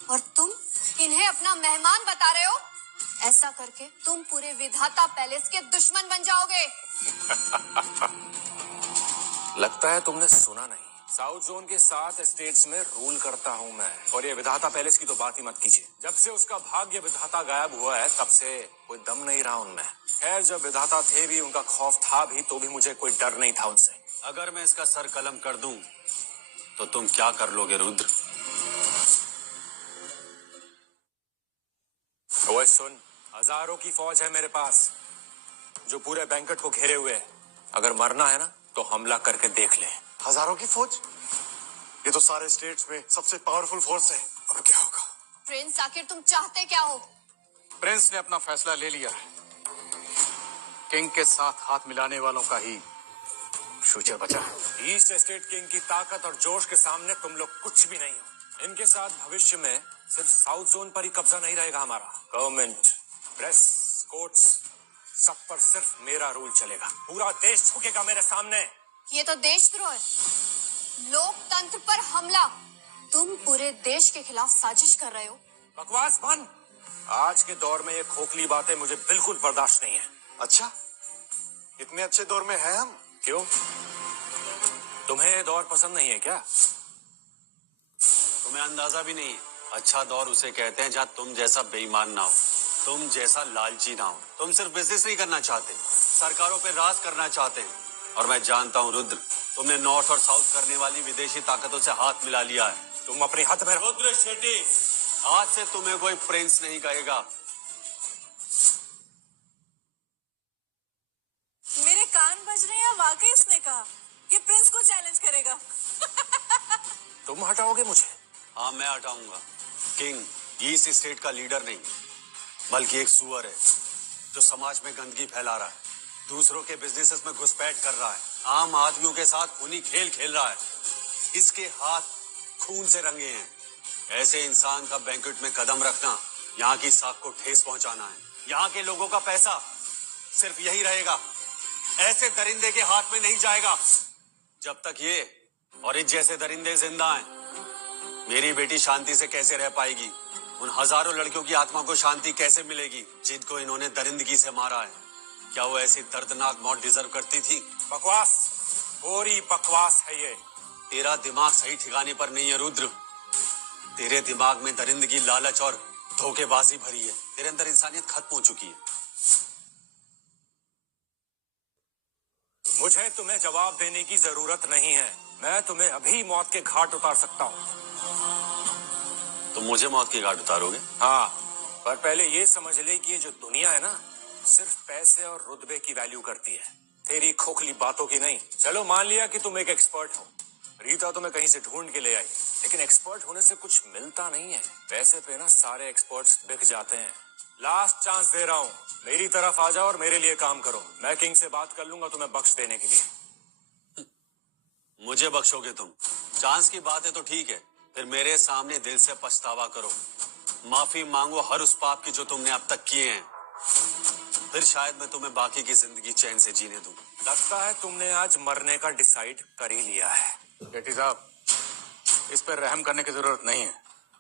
और तुम इन्हें अपना मेहमान बता रहे हो। ऐसा करके तुम पूरे विधाता पैलेस के दुश्मन बन जाओगे। लगता है तुमने सुना नहीं। साउथ जोन के 7 स्टेट्स में रूल करता हूँ मैं, और ये विधाता पैलेस की तो बात ही मत कीजिए। जब से उसका भाग्य विधाता गायब हुआ है, तब से कोई दम नहीं रहा उनमें। खैर, जब विधाता थे भी, उनका खौफ था भी, तो भी मुझे कोई डर नहीं था उनसे। अगर मैं इसका सर कलम कर दूं, तो तुम क्या कर लोगे रुद्र? ओए सुन, हजारों की फौज है मेरे पास, जो पूरे बैंकट को घेरे हुए है। अगर मरना है ना, तो हमला करके देख ले। हजारों की फौज? ये तो सारे स्टेट्स में सबसे पावरफुल फोर्स है। अब क्या होगा? प्रिंस, आखिर तुम चाहते क्या हो? प्रिंस ने अपना फैसला ले लिया है। किंग के साथ हाथ मिलाने वालों का ही फ्यूचर बचा है। ईस्ट स्टेट किंग की ताकत और जोश के सामने तुम लोग कुछ भी नहीं हो। इनके साथ भविष्य में सिर्फ साउथ जोन पर ही कब्जा नहीं रहेगा हमारा। गवर्नमेंट, प्रेस, कोर्ट्स, सब पर सिर्फ मेरा रूल चलेगा। पूरा देश झुकेगा मेरे सामने। ये तो देशद्रोह है, लोकतंत्र पर हमला। तुम पूरे देश के खिलाफ साजिश कर रहे हो। बकवास बंद। आज के दौर में ये खोखली बातें मुझे बिल्कुल बर्दाश्त नहीं है। अच्छा, इतने अच्छे दौर में है हम? क्यों, तुम्हें ये दौर पसंद नहीं है क्या? तुम्हें अंदाजा भी नहीं है। अच्छा दौर उसे कहते हैं जहाँ तुम जैसा बेईमान ना हो, तुम जैसा लालची ना हो। तुम सिर्फ बिजनेस नहीं करना चाहते, सरकारों पे राज करना चाहते हैं। और मैं जानता हूँ रुद्र, तुमने नॉर्थ और साउथ करने वाली विदेशी ताकतों से हाथ मिला लिया है। तुम अपनी हद में रहो। रुद्र शेट्टी, आज से तुम्हें कोई प्रिंस नहीं कहेगा। मेरे कान बज रहे हैं, वाकई इसने कहा ये प्रिंस को चैलेंज करेगा। तुम हटाओगे मुझे? हाँ, मैं हटाऊंगा। किंग ईस्ट स्टेट का लीडर नहीं, बल्कि एक सुअर है जो समाज में गंदगी फैला रहा है, दूसरों के बिजनेसेस में घुसपैठ कर रहा है, आम आदमियों के साथ खूनी खेल खेल रहा है। इसके हाथ खून से रंगे हैं। ऐसे इंसान का बैंक्वेट में कदम रखना यहाँ की साख को ठेस पहुंचाना है। यहाँ के लोगों का पैसा सिर्फ यही रहेगा, ऐसे दरिंदे के हाथ में नहीं जाएगा। जब तक ये और इस जैसे दरिंदे जिंदा हैं, मेरी बेटी शांति से कैसे रह पाएगी? उन हजारों लड़कियों की आत्मा को शांति कैसे मिलेगी जिनको इन्होंने दरिंदगी से मारा है? क्या वो ऐसी दर्दनाक मौत डिजर्व करती थी? बकवास, पूरी बकवास है ये। तेरा दिमाग सही ठिकाने पर नहीं है रुद्र। तेरे दिमाग में दरिंदगी, लालच और धोखेबाजी भरी है। तेरे अंदर इंसानियत खत्म हो चुकी है। मुझे तुम्हें जवाब देने की जरूरत नहीं है। मैं तुम्हें अभी मौत के घाट उतार सकता हूँ। तुम मुझे मौत की घाट उतारोगे? हाँ, पर पहले ये समझ ले कि ये जो दुनिया है ना, सिर्फ पैसे और रुतबे की वैल्यू करती है, तेरी खोखली बातों की नहीं। चलो मान लिया कि तुम एक एक्सपर्ट हो, रीता तुम्हें कहीं से ढूंढ के ले आई, लेकिन एक्सपर्ट होने से कुछ मिलता नहीं है। पैसे पे ना सारे एक्सपर्ट्स बिक जाते हैं। लास्ट चांस दे रहा हूँ, मेरी तरफ आ जाओ और मेरे लिए काम करो। मैं किंग से बात कर लूंगा तुम्हें बख्श देने के लिए। मुझे बख्शोगे तुम? चांस की बात है तो ठीक है, फिर मेरे सामने दिल से पछतावा करो, माफी मांगो हर उस पाप की जो तुमने अब तक किए हैं। फिर शायद मैं तुम्हें बाकी की जिंदगी चैन से जीने दूं। लगता है तुमने आज मरने का डिसाइड कर ही लिया है। शेट्टी साहब, इस पर रहम करने की जरूरत नहीं है।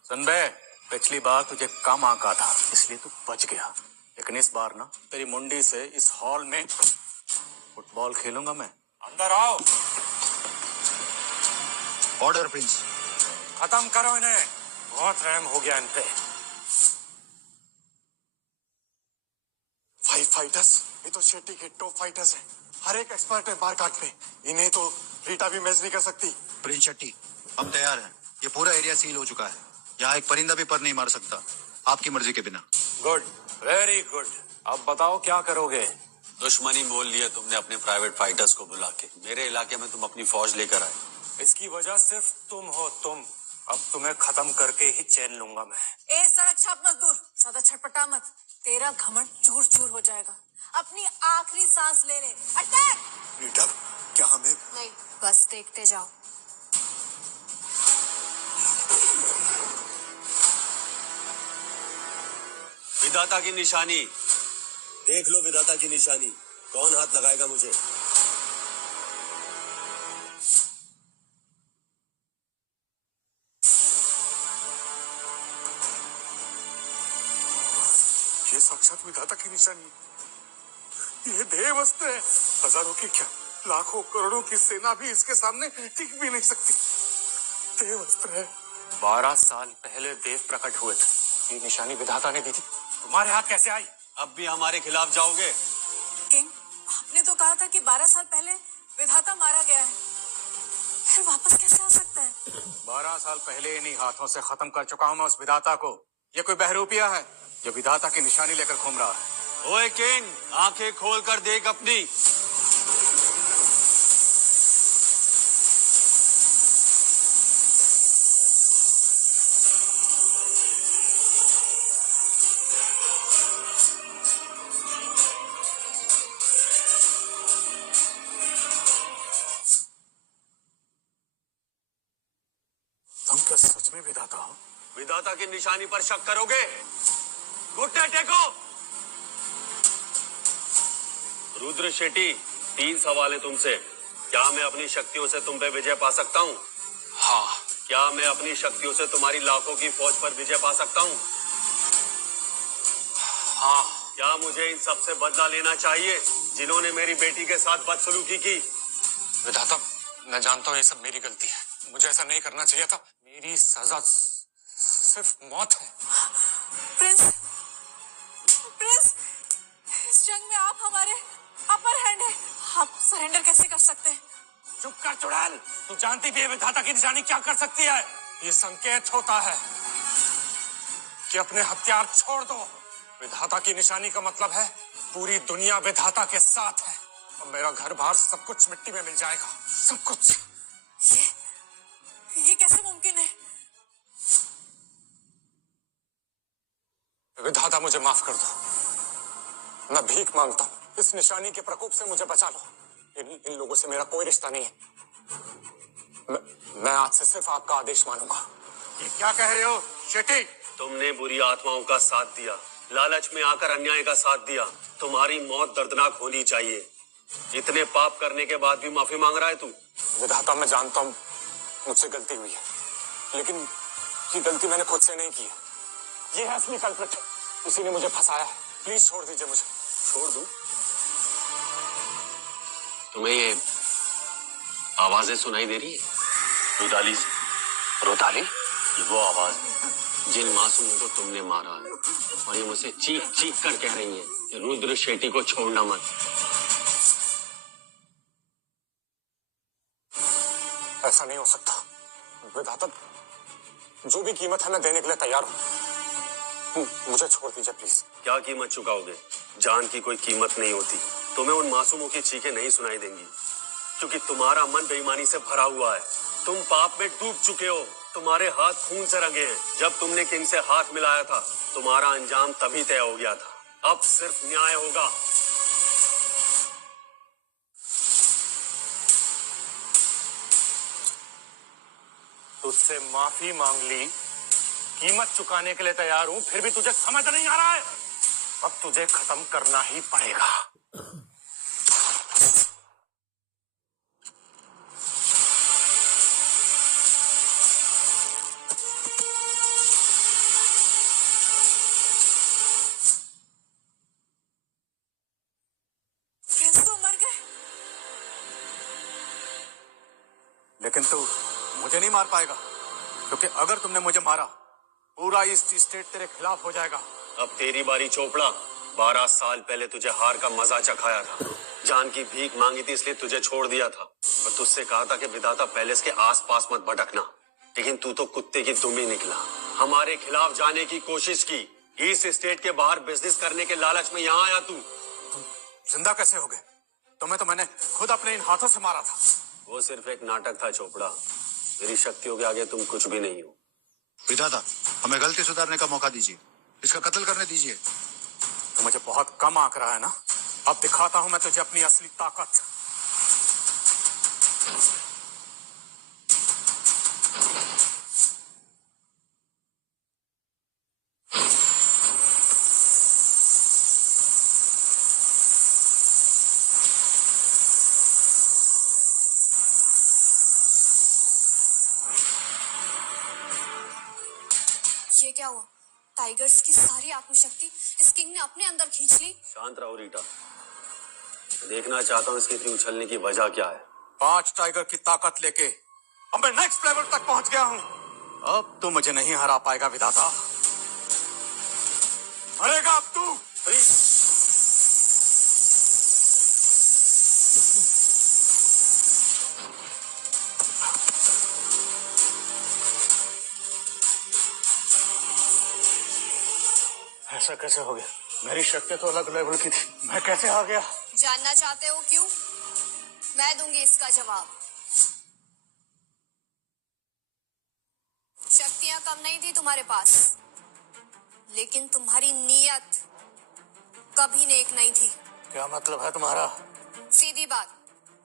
सुन बे, पिछली बार तुझे कम आंका था इसलिए तू बच गया, लेकिन इस बार ना तेरी मुंडी से इस हॉल में फुटबॉल खेलूंगा मैं। अंदर आओ। Order Prince. खत्म करो इन्हें, बहुत रहम हो गया इन पे। 5 फाइटर्स, ये तो शेट्टी के टॉप फाइटर्स हैं। हर एक एक्सपर्ट है मार काट में। इन्हें तो रीटा भी मैच नहीं कर सकती। प्रिंस शेट्टी, हम तैयार हैं। ये पूरा एरिया सील हो चुका है। यहाँ एक परिंदा भी पर नहीं मार सकता आपकी मर्जी के बिना। Good, very good. अब बताओ क्या करोगे? दुश्मनी मोल लिया तुमने अपने प्राइवेट फाइटर्स को बुला के। मेरे इलाके में तुम अपनी फौज लेकर आए। इसकी वजह सिर्फ तुम हो। तुम अब तुम्हें खत्म करके ही चैन लूंगा मैं। ए सड़क छाप मजदूर, ज्यादा छटपटा मत, तेरा घमंड चूर चूर हो जाएगा। अपनी आखिरी सांस ले ले। अटैक! रीटा, क्या हमें? नहीं, बस देखते जाओ। विधाता की निशानी देख लो। विधाता की निशानी, कौन हाथ लगाएगा मुझे? ये साक्षात विधाता की निशानी। ये देव अस्त्र है। हजारों की क्या, लाखों करोड़ों की सेना भी इसके सामने टिक भी नहीं सकती। देव अस्त्र है। 12 साल पहले देव प्रकट हुए थे, ये निशानी विधाता ने दी थी। तुम्हारे हाथ कैसे आई? अब भी हमारे खिलाफ जाओगे? किंग, आपने तो कहा था कि 12 साल पहले विधाता मारा गया है, फिर वापस कैसे आ सकता है? 12 साल पहले इन्हीं हाथों से खत्म कर चुका हूं मैं उस विधाता को। ये कोई बहरूपिया है जो विधाता की निशानी लेकर घूम रहा है? ओए किंग, आंखें खोल कर देख अपनी। तुम क्या सच में विधाता हो? विधाता की निशानी पर शक करोगे? घुटने टेको। रुद्र शेट्टी, 3 सवाल है तुमसे। क्या मैं अपनी शक्तियों से तुम पे विजय पा सकता हूँ? हाँ। क्या मैं अपनी शक्तियों से तुम्हारी लाखों की फौज पर विजय पा सकता हूँ? हाँ। क्या मुझे इन सबसे बदला लेना चाहिए जिन्होंने मेरी बेटी के साथ बदसलूकी की? विधाता, मैं जानता हूँ ये सब मेरी गलती है, मुझे ऐसा नहीं करना चाहिए था। मेरी सजा सिर्फ मौत है। प्रिंस, प्रिंस, इस जंग में आप हमारे अपर हैंड है। आप सरेंडर कैसे कर सकते हैं? चुप कर चुड़ैल। तू जानती भी है विधाता की निशानी क्या कर सकती है? ये संकेत होता है कि अपने हथियार छोड़ दो। विधाता की निशानी का मतलब है पूरी दुनिया विधाता के साथ है। और मेरा घर बार सब कुछ मिट्टी में मिल जाएगा, सब कुछ। ये कैसे मुमकिन है? विधाता मुझे माफ कर दो, मैं भीख मांगता हूँ। इस निशानी के प्रकोप से मुझे बचा लो। इन लोगों से मेरा कोई रिश्ता नहीं है। मैं आज से सिर्फ आपका आदेश मानूंगा। ये क्या कह रहे हो शेट्टी? तुमने बुरी आत्माओं का साथ दिया, लालच में आकर अन्याय का साथ दिया। तुम्हारी मौत दर्दनाक होनी चाहिए। इतने पाप करने के बाद भी माफी मांग रहा है तू? विधाता, मैं जानता हूँ मुझसे गलती हुई है, लेकिन ये गलती मैंने खुद से नहीं की है। ये है असली कल्प्रिट, उसी ने मुझे फंसाया है। प्लीज छोड़ दीजिए मुझे। छोड़ दूं? तुम्हें ये आवाजें सुनाई दे रही है? रुदाली से। रुदाली? ये वो आवाज जिन मासूमों को तुमने मारा है, और ये मुझसे चीख चीख कर कह रही है कि रुद्र शेट्टी को छोड़ना मत। ऐसा नहीं हो सकता विधाता, जो भी कीमत है मैं देने के लिए तैयार हूँ। मुझे छोड़ दीजिए प्लीज। क्या कीमत चुकाओगे? जान की कोई कीमत नहीं होती। तुम्हें उन मासूमों की चीखें नहीं सुनाई देंगी, क्योंकि तुम्हारा मन बेईमानी से भरा हुआ है। तुम पाप में डूब चुके हो। तुम्हारे हाथ खून से रंगे हैं। जब तुमने किंग से हाथ मिलाया था, तुम्हारा अंजाम तभी तय हो गया था। अब सिर्फ न्याय होगा। तुझसे माफी मांग ली, कीमत चुकाने के लिए तैयार हूं, फिर भी तुझे समझ नहीं आ रहा है। अब तुझे खत्म करना ही पड़ेगा। लेकिन तू मुझे नहीं मार पाएगा, क्योंकि अगर तुमने मुझे मारा, पूरा ईस्ट स्टेट तेरे खिलाफ हो जाएगा। अब तेरी बारी चोपड़ा। 12 साल पहले तुझे हार का मजा चखाया था। जान की भीख मांगी थी, इसलिए तुझे छोड़ दिया था। और तुझसे कहा था कि विधाता पैलेस के आसपास मत भटकना, लेकिन तू तो कुत्ते की दुम ही निकला। हमारे खिलाफ जाने की कोशिश की। ईस्ट स्टेट के बाहर बिजनेस करने के लालच में यहाँ आया तू। जिंदा कैसे हो गए? तुम्हें तो मैंने खुद अपने इन हाथों से मारा था। वो सिर्फ एक नाटक था चोपड़ा। मेरी शक्तियों के आगे तुम कुछ भी नहीं हो। विधाता, हमें गलती सुधारने का मौका दीजिए, इसका कत्ल करने दीजिए। तो मुझे बहुत कम आंक रहा है ना? अब दिखाता हूं मैं तुझे अपनी असली ताकत। ये क्या हुआ? टाइगर्स की सारी आत्मशक्ति इस किंग ने अपने अंदर खींच ली। शांत रहो रीटा। देखना चाहता हूँ इसकी इतनी उछलने की वजह क्या है। 5 टाइगर की ताकत लेके अब मैं नेक्स्ट लेवल तक पहुंच गया हूं। अब तू मुझे नहीं हरा पाएगा विधाता। मरेगा अब तू। ऐसा कैसे हो गया? मेरी शक्ति तो अलग लेवल की थी, मैं कैसे आ गया? जानना चाहते हो क्यों? मैं दूंगी इसका जवाब। शक्तियां कम नहीं थी तुम्हारे पास, लेकिन तुम्हारी नीयत कभी नेक नहीं थी। क्या मतलब है तुम्हारा? सीधी बात,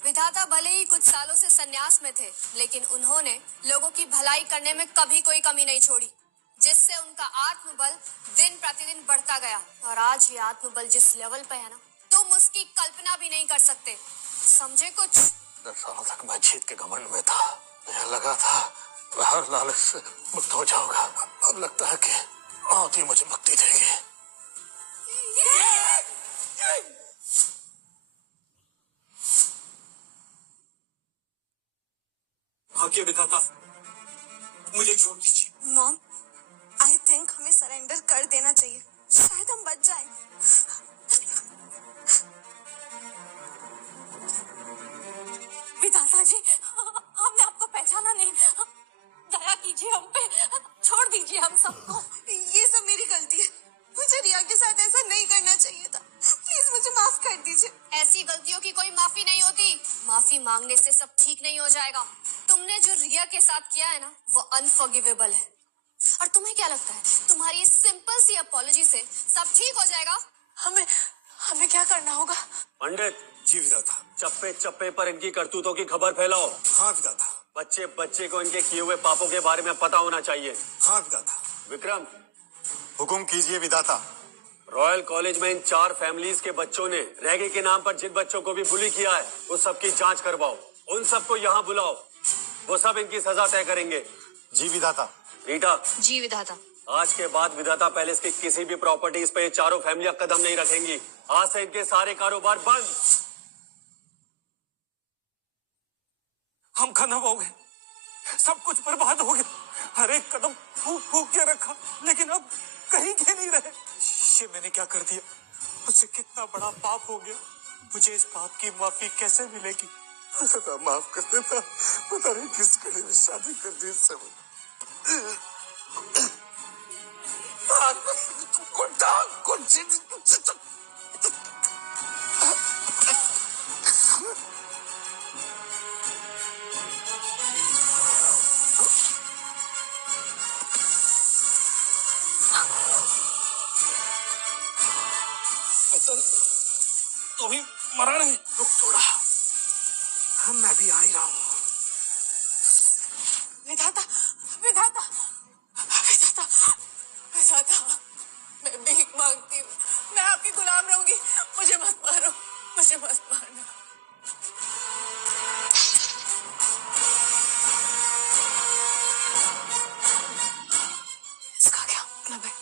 विधाता भले ही कुछ सालों से संन्यास में थे, लेकिन उन्होंने लोगों की भलाई करने में कभी कोई कमी नहीं छोड़ी, जिससे उनका आत्मबल दिन प्रतिदिन बढ़ता गया। और आज ये आत्मबल जिस लेवल पे है ना, तुम उसकी कल्पना भी नहीं कर सकते। समझे कुछ? 10 सालों तक मैं जीत के घमंड में था। मुझे लगा था मैं हर लालच से मुक्त हो जाऊंगा। अब लगता है कि मौत ही मुझे मुक्ति देगी। भाग्य विधाता, मुझे छोड़ दीजिए। मॉम, आई थिंक हमें सरेंडर कर देना चाहिए, शायद हम बच जाएं। विधाता जी, हमने आपको पहचाना नहीं, दया कीजिए हम पे, छोड़ दीजिए हम सबको। ये सब मेरी गलती है, मुझे रिया के साथ ऐसा नहीं करना चाहिए था। प्लीज मुझे माफ कर दीजिए। ऐसी गलतियों की कोई माफी नहीं होती। माफी मांगने से सब ठीक नहीं हो जाएगा। तुमने जो रिया के साथ किया है ना, वो अनफॉरगिवेबल है। और तुम्हें क्या लगता है तुम्हारी इस सिंपल सी अपॉलॉजी से सब ठीक हो जाएगा? हमें क्या करना होगा? पंडित जी विधाता। चप्पे चप्पे पर इनकी करतूतों की खबर फैलाओ। हाँ विधाता। बच्चे बच्चे को इनके किए हुए पापों के बारे में पता होना चाहिए। हाँ विधाता। विक्रम, हुकुम कीजिए विधाता। रॉयल कॉलेज में इन 4 फैमिलीज के बच्चों ने रैगी के नाम पर जिन बच्चों को भी बुली किया है, उस सब की जांच करवाओ। उन सबको यहाँ बुलाओ, वो सब इनकी सजा तय करेंगे। जी विधाता। रीटा। जी विधाता। आज के बाद विधाता पैलेस की किसी भी प्रॉपर्टीज पे ये चारों फैमिलियां कदम नहीं रखेंगी। आज से इनके सारे कारोबार बंद। हम खत्म हो गए, सब कुछ बर्बाद हो गया। हर एक कदम फूक फूक के रखा, लेकिन अब कहीं के नहीं रहे। ये मैंने क्या कर दिया? मुझसे कितना बड़ा पाप हो गया। मुझे इस पाप की माफी कैसे मिलेगी? विधाता माफ कर देना, पता नहीं किस घड़ी में शादी कर दी सब। तो भी मरा नहीं। रुक थोड़ा, मैं भी आ ही रहा हूँ। विधाता, विधाता, विधाता, विधाता, मैं भीख मांगती हूँ, मैं आपकी गुलाम रहूंगी। मुझे मत मारो, मुझे मत मारना। इसका क्या मतलब है?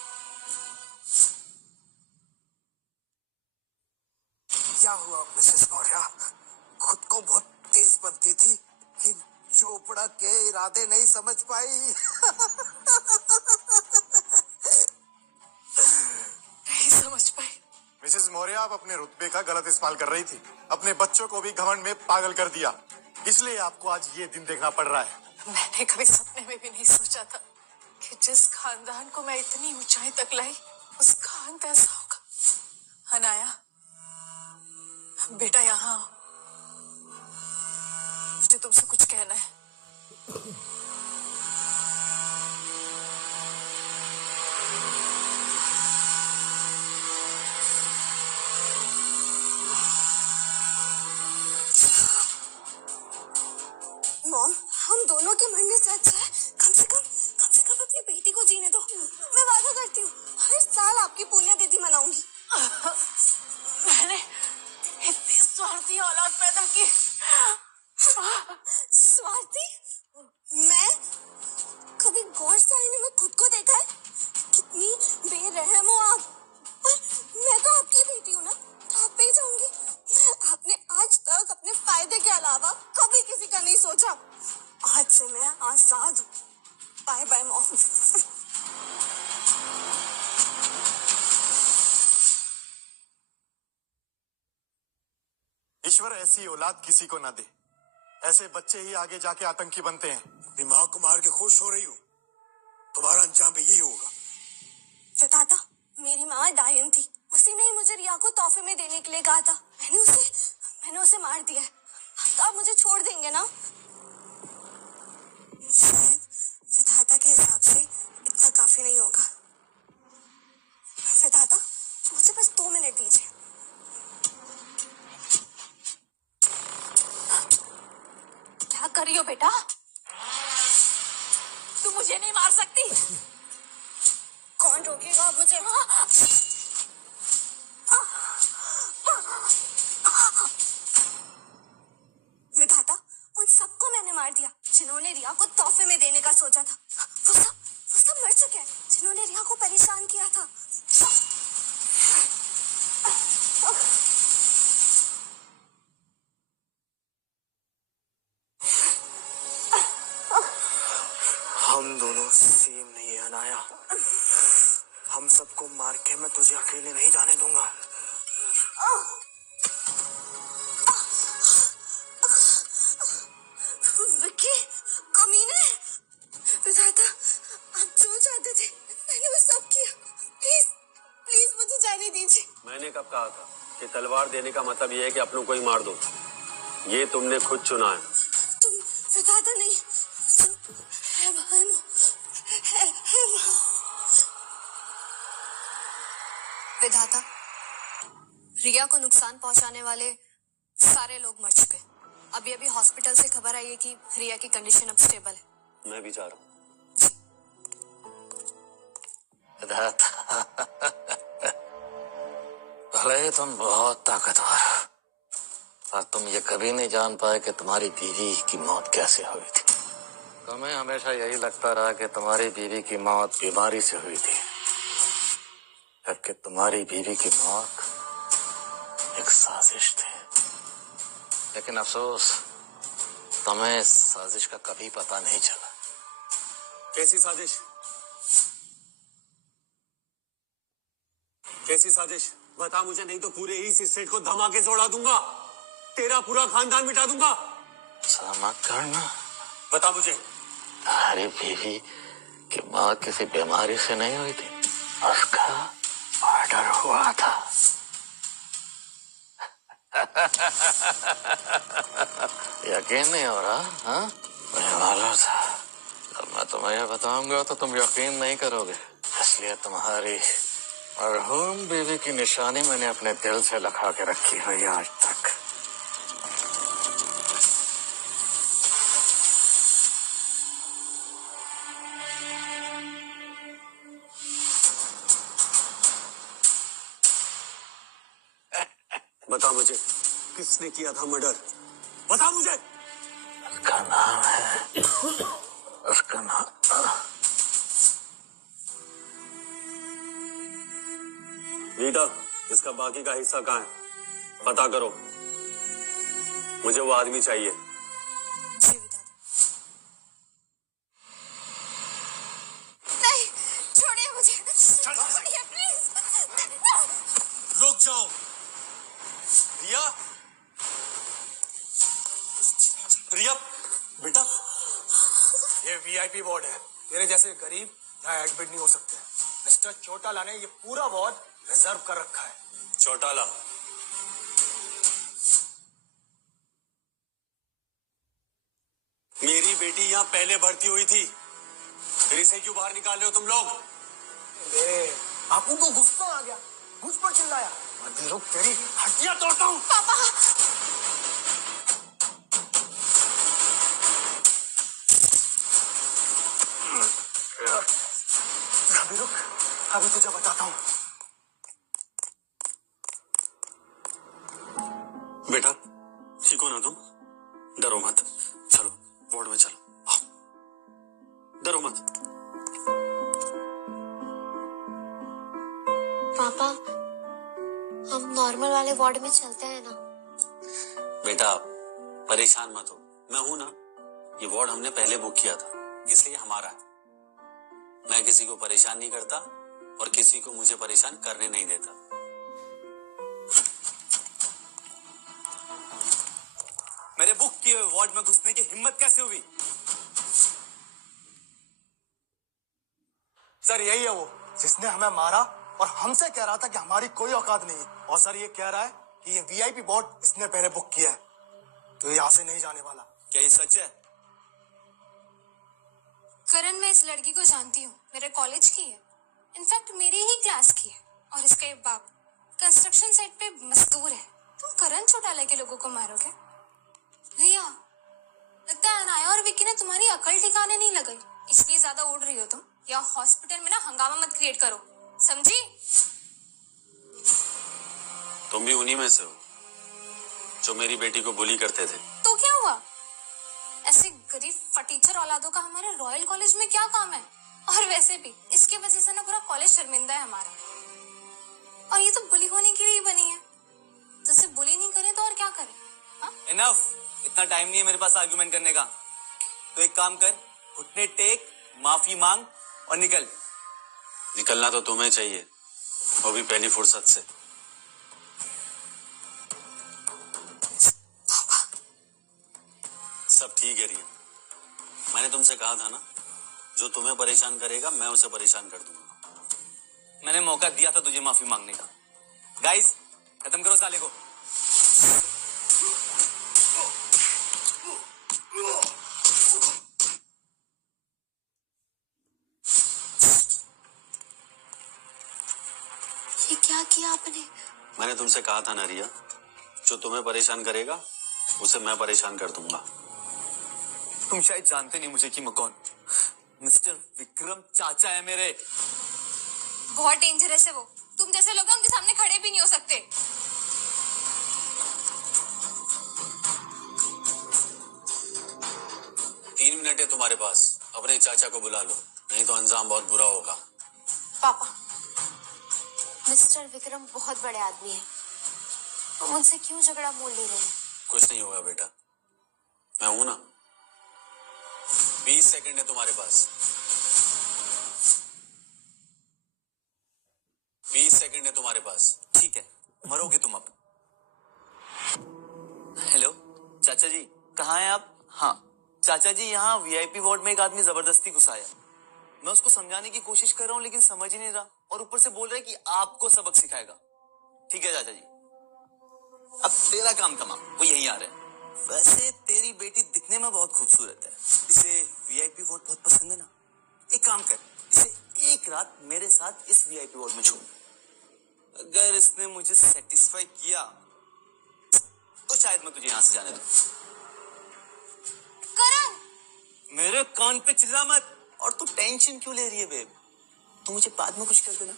क्या हुआ मिसेस मौर्य? खुद को बहुत तेज बनती थी कि चोपड़ा के इरादे नहीं समझ पाई। नहीं समझ पाई। मिसेस मौर्य, आप अपने रुतबे का गलत इस्तेमाल कर रही थी। अपने बच्चों को भी घमंड में पागल कर दिया, इसलिए आपको आज ये दिन देखना पड़ रहा है। मैंने कभी सपने में भी नहीं सोचा था कि जिस खानदान को मैं इतनी ऊंचाई तक लाई, उसका अंत ऐसा होगा। अनाया, बेटा यहाँ आओ, मुझे तुमसे कुछ कहना है। मॉम, हम दोनों के मरने से अच्छा है कम से कम अपनी बेटी को जीने दो। मैं वादा करती हूँ हर साल आपकी पुण्य तिथि मनाऊंगी। मैंने इतनी स्वार्थी औलाद पैदा की। स्वार्थी? मैं कभी गौर से आईने में खुद को देखा है? कितनी बेरहम हो आप। पर मैं तो आपकी बेटी हूँ ना, तो आप पे ही जाऊंगी। आपने आज तक अपने फायदे के अलावा कभी किसी का नहीं सोचा। आज से मैं आजाद हूँ। Bye bye mom. ईश्वर ऐसी औलाद किसी को ना दे। ऐसे बच्चे ही आगे जाके आतंकी बनते हैं। अपनी माँ को मार के खुश हो रही हो, तुम्हारा अंजाम भी यही होगा। विधाता, मेरी माँ डायन थी, उसी ने मुझे रिया को तोहफे में देने के लिए कहा था। मैंने उसे मार दिया है। तो आप मुझे छोड़ देंगे ना? शायद विधाता के हिसाब से इतना काफी नहीं होगा। विधाता, मुझे बस 2 मिनट दीजिए। क्या कर रही हो बेटा? तू मुझे नहीं मार सकती। कौन रोकेगा मुझे? विधाता, उन सबको मैंने मार दिया जिन्होंने रिया को तोहफे में देने का सोचा था। वो सब मर चुके हैं जिन्होंने रिया को परेशान किया था। हम दोनों सेम नहीं है अनाया। हम सबको मार के मैं तुझे अकेले नहीं जाने दूंगा। मैंने कब कहा था कि तलवार देने का मतलब ये है कि अपनों को ही मार दो? ये तुमने खुद चुना है। तुम विधाता नहीं, विधाता, रिया को नुकसान पहुंचाने वाले सारे लोग मर चुके। अभी अभी हॉस्पिटल से खबर आई है कि रिया की कंडीशन अब स्टेबल है। मैं भी जा रहा हूँ। भले तुम बहुत ताकतवर हो, पर तुम ये कभी नहीं जान पाए कि तुम्हारी बीवी की मौत कैसे हुई थी। तुम्हें हमेशा यही लगता रहा कि तुम्हारी बीवी की मौत बीमारी से हुई थी, जबकि तुम्हारी बीवी की मौत एक साजिश थी। लेकिन अफसोस, तुम्हें इस साजिश का कभी पता नहीं चला। कैसी साजिश? कैसी साजिश? बता मुझे, नहीं तो पूरे इस स्टेट को धमाके से उड़ा दूंगा, तेरा पूरा खानदान मिटा दूंगा। मत करना। बता मुझे। तुम्हारी बीवी की मौत किसी बीमारी से नहीं हुई थी, उसका मर्डर हुआ था। यकीन नहीं हो रहा? हाँ, मुझे मालूम था। जब मैं तुम्हें यह बताऊंगा तो तुम यकीन नहीं करोगे, इसलिए तुम्हारी मरहूम बीवी की निशानी मैंने अपने दिल से लगा के रखी हुई आज तक। बता मुझे, किसने किया था मर्डर? बता मुझे। उसका नाम है, उसका नाम रीटा, इसका बाकी का हिस्सा कहाँ है? पता करो, मुझे वो आदमी चाहिए। नहीं, छोड़िए मुझे, छोड़िए प्लीज। रुक जाओ रिया। रिया बेटा, ये वीआईपी वार्ड है, मेरे जैसे गरीब यहाँ एडमिट नहीं हो सकते। मिस्टर चौटाला ने ये पूरा वार्ड रिजर्व कर रखा है। चौटाला, मेरी बेटी यहाँ पहले भर्ती हुई थी, फिर इसे क्यों बाहर निकाल रहे हो तुम लोग? बापू को गुस्सा आ गया, मुझ पर चिल्लाया। रुक, तेरी हड्डियां तोड़ता हूँ। पापा, अभी रुक, अभी तुझे बताता हूँ। बेटा ठीक हो ना तुम? डरो मत, चलो वार्ड में चलो, आओ। डरो मत। पापा, हम नॉर्मल वाले वार्ड में चलते हैं ना? बेटा परेशान मत हो, मैं हूं ना। ये वार्ड हमने पहले बुक किया था, इसलिए हमारा है। मैं किसी को परेशान नहीं करता और किसी को मुझे परेशान करने नहीं देता। मेरे बुक किए हुए वार्ड में घुसने की हिम्मत कैसे हुई? सर यही है वो जिसने हमें मारा और हमसे कह रहा था कि हमारी कोई औकात नहीं है। और सर ये कह रहा है कि ये वीआईपी वार्ड इसने पहले बुक किया है, तो यहाँ से नहीं जाने वाला। क्या ये सच है? करण, मैं इस लड़की को जानती हूँ, मेरे कॉलेज की है, इनफैक्ट मेरी ही क्लास की है। और इसके बाप कंस्ट्रक्शन साइट पे मजदूर है। तुम करण चौटाला के लोगों को मारोगे? रिया, लगता है अनाया और विक्की ने तुम्हारी अकल ठिकाने नहीं लगाई, इसलिए ज्यादा उड़ रही हो तुम। या हॉस्पिटल में ना हंगामा मत क्रिएट करो, समझी? तुम भी उन्हीं में से हो जो मेरी बेटी को बुली करते थे। तो क्या हुआ? ऐसे गरीब फटीचर औलादों का हमारे रॉयल कॉलेज में क्या काम है? और वैसे भी इसके वजह से ना पूरा कॉलेज शर्मिंदा है हमारा। और ये तो बुली होने के लिए बनी है, तो इसे बुली नहीं करे तो और क्या करे? इनफ, इतना टाइम नहीं है मेरे पास आर्गुमेंट करने का। तो एक काम कर, घुटने टेक, माफी मांग और निकल। निकलना तो तुम्हें चाहिए, वो भी पहली फुर्सत से। सब ठीक है रिया, मैंने तुमसे कहा था ना, जो तुम्हें परेशान करेगा मैं उसे परेशान कर दूंगा। मैंने मौका दिया था तुझे माफी मांगने का। गाइस, खत्म करो साले को। ये क्या किया आपने? मैंने तुमसे कहा था ना रिया, जो तुम्हें परेशान करेगा उसे मैं परेशान कर दूंगा। तुम शायद जानते नहीं मुझे कि मैं कौन। मिस्टर विक्रम चाचा है मेरे। बहुत डेंजरस है वो। तुम जैसे लोग उनके सामने खड़े भी नहीं हो सकते। तीन मिनट है तुम्हारे पास, अपने चाचा को बुला लो, नहीं तो अंजाम बहुत बुरा होगा। पापा, मिस्टर विक्रम बहुत बड़े आदमी हैं। तुम उनसे क्यों झगड़ा मोल ले रहे हैं? कुछ नहीं होगा बेटा, मैं हूं ना। 20 सेकंड है तुम्हारे पास। 20 सेकंड है तुम्हारे पास। ठीक है, मरोगे तुम अब। हेलो चाचा जी, कहाँ हैं आप? हाँ चाचा जी, यहाँ वीआईपी वार्ड में एक आदमी जबरदस्ती घुसाया। मैं उसको समझाने की कोशिश कर रहा हूँ लेकिन समझ ही नहीं रहा, और ऊपर से बोल रहा है कि आपको सबक सिखाएगा। ठीक है चाचा जी, अब तेरा काम तमाम, वो यहीं आ रहे हैं। वैसे तेरी बेटी दिखने में बहुत खूबसूरत है, इसे वीआईपी वार्ड बहुत पसंद है ना। एक काम कर, इसे एक रात मेरे साथ इस वीआईपी वार्ड में छोड़। अगर इसने मुझे सेटिस्फाई किया तो शायद मैं तुझे यहां से जाने दूं। करण! मेरे कान पे चिल्ला मत। और तू टेंशन क्यों ले रही है बेब? तू मुझे बाद में कुछ कर देना।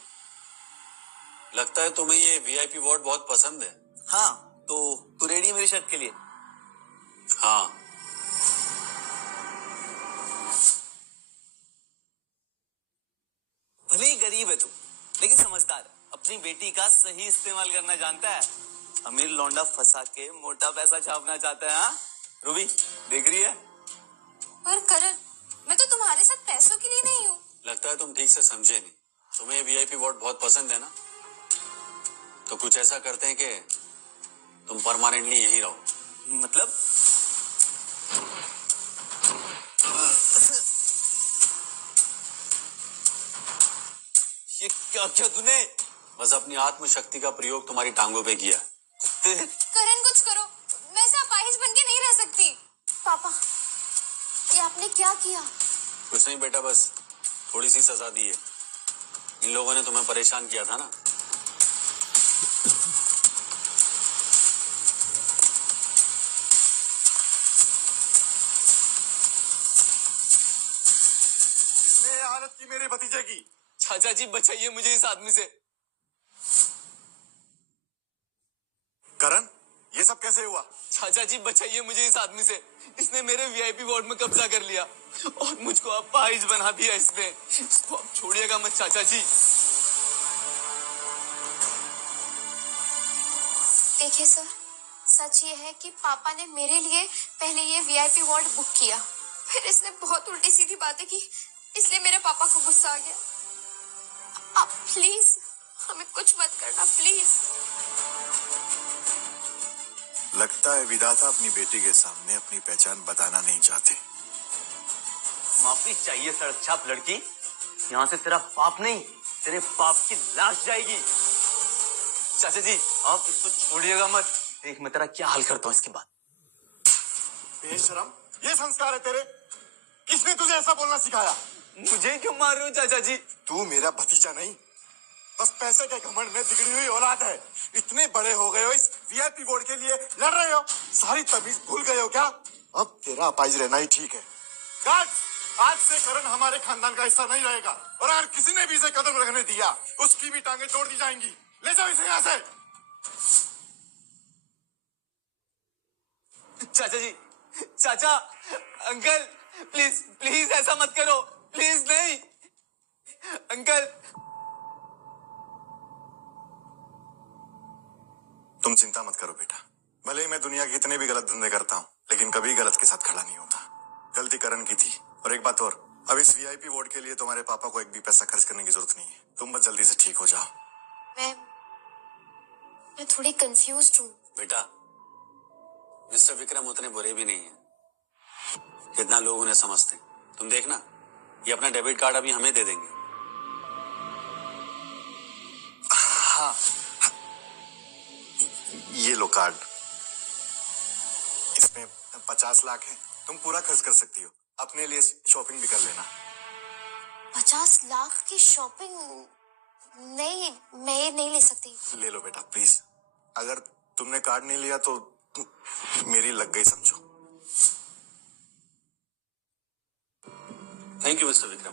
लगता है तुम्हें ये वीआईपी वार्ड बहुत पसंद है। हाँ, तो तू रेडी है मेरी शर्त के लिए? हाँ। भले ही गरीब है तू, लेकिन समझदार है। अपनी बेटी का सही इस्तेमाल करना जानता है। अमीर लौंडा फंसा के मोटा पैसा छापना चाहता है। हाँ रूबी, देख रही है? पर करण, मैं तो तुम्हारे साथ पैसों के लिए नहीं हूँ। लगता है तुम ठीक से समझे नहीं। तुम्हें वीआईपी वार्ड बहुत पसंद है ना, तो कुछ ऐसा करते हैं कि तुम परमानेंटली यहीं रहो। मतलब? ये क्या किया तूने? बस अपनी आत्मशक्ति का प्रयोग तुम्हारी टांगों पे किया। करण कुछ करो, मैं ऐसे अपाहिज बन के नहीं रह सकती। पापा, ये आपने क्या किया? कुछ नहीं बेटा, बस थोड़ी सी सजा दी है। इन लोगों ने तुम्हें परेशान किया था ना। इसने ये हालत की मेरे भतीजे की। चाचा जी बचाइए मुझे इस आदमी से। करण, ये सब कैसे हुआ? चाचा जी बचाइए मुझे इस आदमी से। इसने मेरे वीआईपी वार्ड में कब्जा कर लिया और मुझको अपाहिज बना दिया इसने। इसको आप छोड़िएगा मत चाचा जी। देखिए सर, सच ये है कि पापा ने मेरे लिए पहले ये वीआईपी वार्ड बुक किया, फिर इसने बहुत उल्टी सीधी बातें की, इसलिए मेरे पापा को गुस्सा आ गया। आप प्लीज हमें कुछ मत करना, प्लीज। लगता है विधाता अपनी बेटी के सामने अपनी पहचान बताना नहीं चाहते। माफी चाहिए सड़क छाप लड़की। यहाँ से तेरा बाप नहीं, तेरे बाप की लाश जाएगी। चाचा जी आप इसको छोड़िएगा मत। देख मैं तेरा क्या हाल करता हूँ इसके बाद। बेशरम, ये संस्कार है तेरे? किसने तुझे ऐसा बोलना सिखाया? मुझे क्यों मार रहे हो चाचा जी? तू मेरा भतीजा नहीं, बस पैसे के घमंड में बिगड़ी हुई औलाद है। इतने बड़े हो गए हो, इस वीआईपी बोर्ड के लिए लड़ रहे हो, सारी तमीज भूल गए हो क्या? अब तेरा अपाहिज रहना ही ठीक है। गार्ड, आज से करण हमारे खानदान का हिस्सा नहीं रहेगा, और अगर किसी ने भी इसे कदम रखने दिया उसकी भी टांगे तोड़ दी जाएंगी। ले जाओ इसे यहाँ से। चाचा जी, चाचा, अंकल, प्लीज प्लीज ऐसा मत करो, प्लीज नहीं। अंकल, तुम चिंता मत करो बेटा। भले ही मैं दुनिया के इतने भी गलत धंधे करता हूँ, लेकिन कभी गलत के साथ खड़ा नहीं होता। गलती करण की थी। और एक बात और, अब इस वीआईपी वार्ड के लिए तुम्हारे पापा को एक भी पैसा खर्च करने की जरूरत नहीं है। तुम बस जल्दी से ठीक हो जाओ। मैं थोड़ी कंफ्यूज्ड हूँ। बेटा, मिस्टर विक्रम उतने बुरे भी नहीं है जितना लोग उन्हें समझते। तुम देखना, ये अपना डेबिट कार्ड अभी हमें दे देंगे। हाँ ये लो कार्ड, इसमें 50 लाख है, तुम पूरा खर्च कर सकती हो, अपने लिए शॉपिंग भी कर लेना। 50 लाख की शॉपिंग? नहीं, मैं ये नहीं ले सकती। ले लो बेटा प्लीज, अगर तुमने कार्ड नहीं लिया तो मेरी लग गई समझो। थैंक यू मिस्टर विक्रम,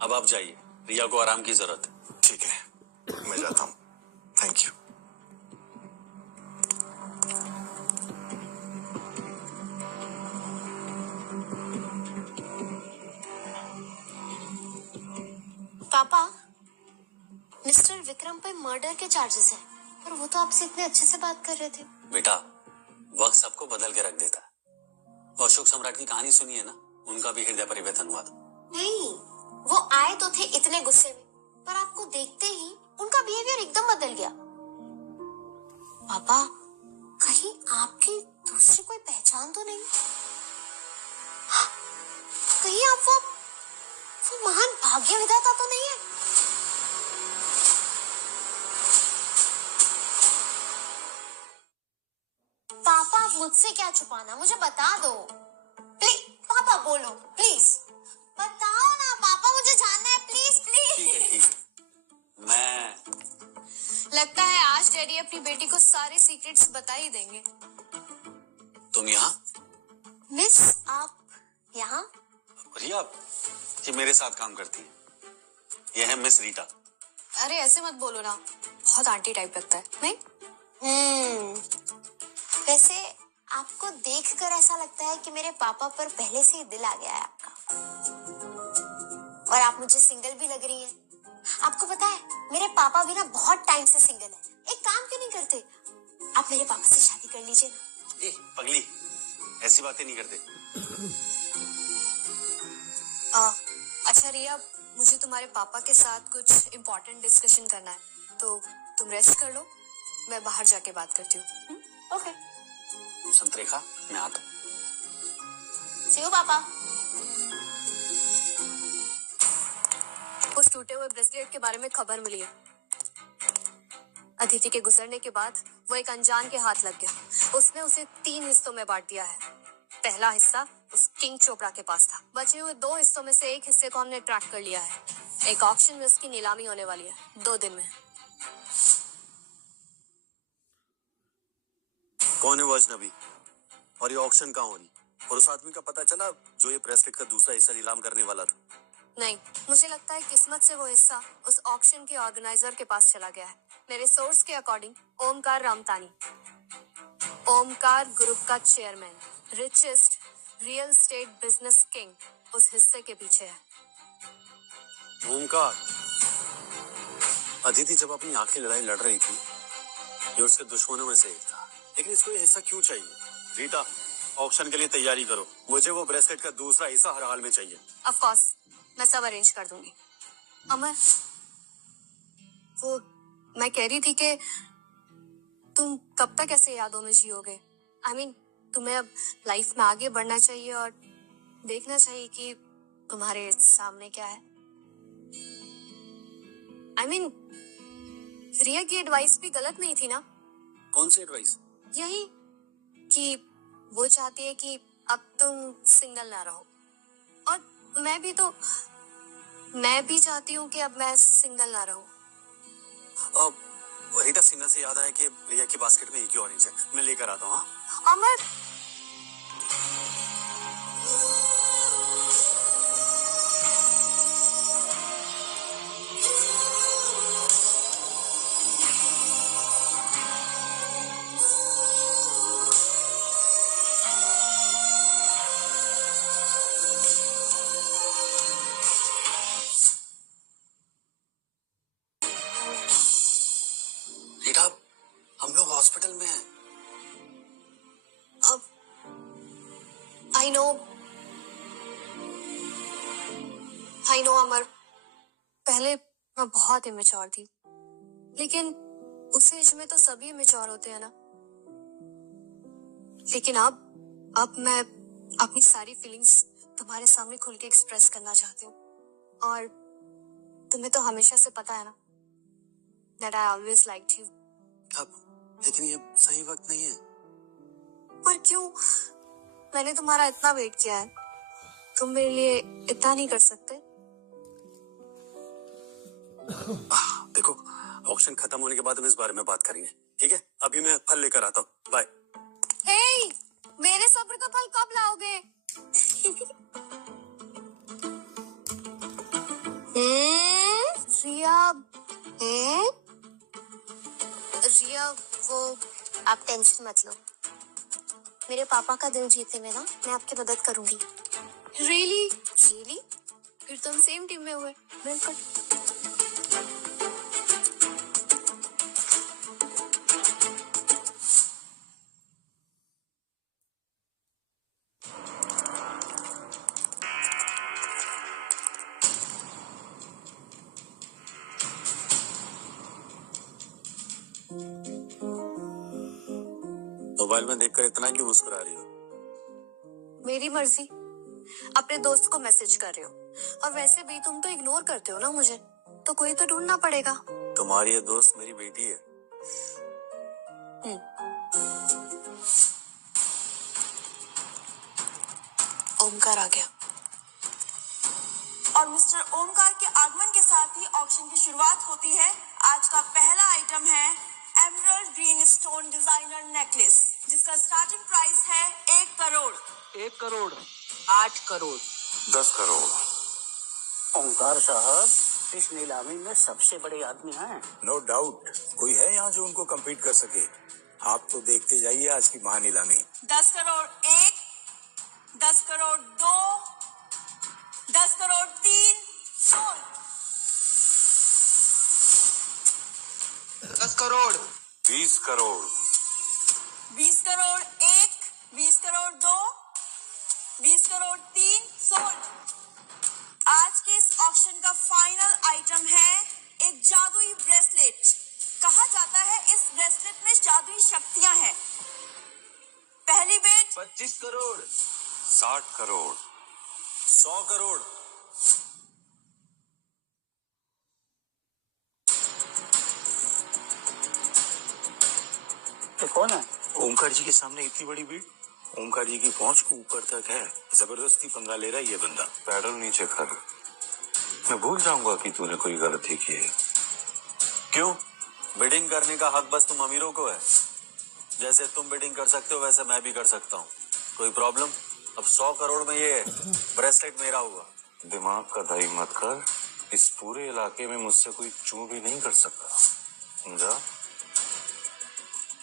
अब आप जाइए, रिया को आराम की जरूरत है। ठीक है, मैं जाता हूँ, थैंक यू। पापा, मिस्टर विक्रम पे मर्डर के चार्जेस हैं, पर वो तो आपसे इतने अच्छे से बात कर रहे थे। बेटा, वक्त सबको बदल के रख देता है। वो अशोक सम्राट की कहानी सुनी है ना, उनका भी हृदय परिवर्तन हुआ था। नहीं, वो आए तो थे इतने गुस्से में, पर आपको देखते ही उनका बिहेवियर एकदम बदल गया। पापा, कहीं आपकी दूसरी कोई पहचान तो नहीं? कहीं आप वो महान भाग्य विधाता तो नहीं है? पापा, आप मुझसे क्या छुपाना, मुझे बता दो प्लीज। पापा बोलो प्लीज, बताओ ना पापा, मुझे जानना है प्लीज प्लीज। ठीक है, ठीक है। मैं लगता है आज डैडी अपनी बेटी को सारे सीक्रेट्स बता ही देंगे। तुम यहाँ? मिस, आप यहाँ? रिया, ये मेरे साथ काम करती है, ये है मिस रीटा। अरे ऐसे मत बोलो ना, बहुत आंटी टाइप लगता है। नहीं? वैसे आपको देखकर ऐसा लगता है कि मेरे पापा पर पहले से ही दिल आ गया है आपका, और आप मुझे सिंगल भी लग रही हैं। आपको पता है, मेरे पापा भी ना बहुत टाइम से सिंगल है। एक काम क्यों नहीं करते, आप मेरे पापा से शादी कर लीजिए ना। ए, पगली, ऐसी बातें नहीं करते। अच्छा रिया, मुझे तुम्हारे पापा के साथ कुछ इम्पोर्टेंट डिस्कशन करना है, तो तुम रेस्ट कर लो, मैं बाहर जाके बात करती हूँ। ओके। संतरेखा, मैं आता हूँ। See you, पापा। उस टूटे हुए ब्रेसलेट के बारे में खबर मिली है। अदिति के गुजरने के बाद वो एक अनजान के हाथ लग गया। उसने उसे 3 हिस्सों में बांट दिया है। पहला हिस्सा उस किंग चोपड़ा के पास था। बचे हुए 2 हिस्सों में से एक हिस्से को हमने ट्रैक कर लिया है। एक ऑक्शन में उसकी नीलामी होने वाली है 2 दिन में। कौन है वो अजनबी, और ये ऑक्शन कहाँ हो रही, और उस आदमी का पता चला जो ये ब्रेसलेट का दूसरा हिस्सा नीलाम करने वाला था? नहीं, मुझे लगता है किस्मत से वो हिस्सा उस ऑक्शन के ऑर्गेनाइजर के पास चला गया है। मेरे सोर्स के अकॉर्डिंग ओमकार रामतानी, ओमकार ग्रुप का chairman, richest real estate business king, उस हिस्से के पीछे है। ओमकार, अदिति जब अपनी आखिरी लड़ाई लड़ रही थी, ये उसके दुश्मनों में से एक था, लेकिन इसको ये हिस्सा क्यों चाहिए? रीटा, ऑक्शन के लिए तैयारी करो, मुझे वो ब्रेसलेट का दूसरा हिस्सा हर हाल में चाहिए। ऑफ कोर्स, मैं सब अरेंज कर दूंगी। अमर, वो मैं कह रही थी कि तुम कब तक ऐसे यादों में जियोगे? I mean, तुम्हें अब लाइफ में आगे बढ़ना चाहिए और देखना चाहिए कि तुम्हारे सामने क्या है। I mean, रिया की एडवाइस भी गलत नहीं थी ना? कौन सी एडवाइस? यही कि वो चाहती है कि अब तुम सिंगल ना रहो, और मैं भी चाहती हूँ कि अब मैं सिंगल ना रहूं। रीटा, सिंगल से याद आया कि रिया की बास्केट में एक ही ऑरेंज है, मैं लेकर आता हूँ। अमर, रीटा, हम लोग हॉस्पिटल में हैं। I know अमर, पहले मैं बहुत इमेच्योर थी, लेकिन उस एज में तो सभी इमेच्योर होते हैं ना। लेकिन अब मैं अपनी सारी फीलिंग्स तुम्हारे सामने खुल के एक्सप्रेस करना चाहती हूँ, और तुम्हें तो हमेशा से पता है ना that I always liked you। अब लेकिन ये सही वक्त नहीं है। पर क्यों? मैंने तुम्हारा इतना वेट किया है, तुम मेरे लिए इतना नहीं कर सकते? देखो, ऑक्शन खत्म होने के बाद हम इस बारे में बात करेंगे, ठीक है? अभी मैं फल लेकर आता हूँ। बाय। हे, मेरे सब्र का फल कब लाओगे? रिया, रिया, वो आप टेंशन मत लो, मेरे पापा का दिल जीतने में ना मैं आपकी मदद करूंगी। रियली? रियली? फिर तुम सेम टीम में हुए, बिल्कुल। मोबाइल में देखकर इतना क्यों मुस्कुरा रही हो? मेरी मर्जी। अपने दोस्त को मैसेज कर रहे हो, और वैसे भी तुम तो इग्नोर करते हो ना मुझे, तो कोई तो ढूंढना पड़ेगा। तुम्हारी ये दोस्त मेरी बेटी है। ओमकार आ गया। और मिस्टर ओमकार के आगमन के साथ ही ऑक्शन की शुरुआत होती है। आज का पहला आइटम है emerald green stone designer necklace, जिसका स्टार्टिंग प्राइस है 1 करोड़। 1 करोड़, 8 करोड़, 10 करोड़। ओंकार साहब इस नीलामी में सबसे बड़े आदमी हैं। नो डाउट, कोई है यहाँ जो उनको कम्पीट कर सके। आप तो देखते जाइए आज की महानीलामी। 10 करोड़ 1, 10 करोड़ 2, 10 करोड़ 3, सोल्ड। 10 करोड़, 20 करोड़, 20 करोड़ 1, 20 करोड़ 2, 20 करोड़ 3, सोल्ड। आज के इस ऑक्शन का फाइनल आइटम है एक जादुई ब्रेसलेट। कहा जाता है इस ब्रेसलेट में जादुई शक्तियां हैं। पहली बेट 25 करोड़, 60 करोड़, 100 करोड़। ये कौन है? ओमकार जी के सामने इतनी बड़ी भीड़, ओमकार जी की पहुंच को ऊपर तक है। जबरदस्ती पंगा ले रहा है ये बंदा। पैडल नीचे कर। मैं भूल जाऊंगा कि तूने कोई गलती की है। क्यों? बिडिंग करने का हक बस तुम अमीरों को है। जैसे तुम बिडिंग कर सकते हो वैसे मैं भी कर सकता हूँ। कोई प्रॉब्लम? अब 100 करोड़ में ये ब्रेसलेट मेरा हुआ। दिमाग का दही मत कर। इस पूरे इलाके में मुझसे कोई चू भी नहीं कर सकता, समझा?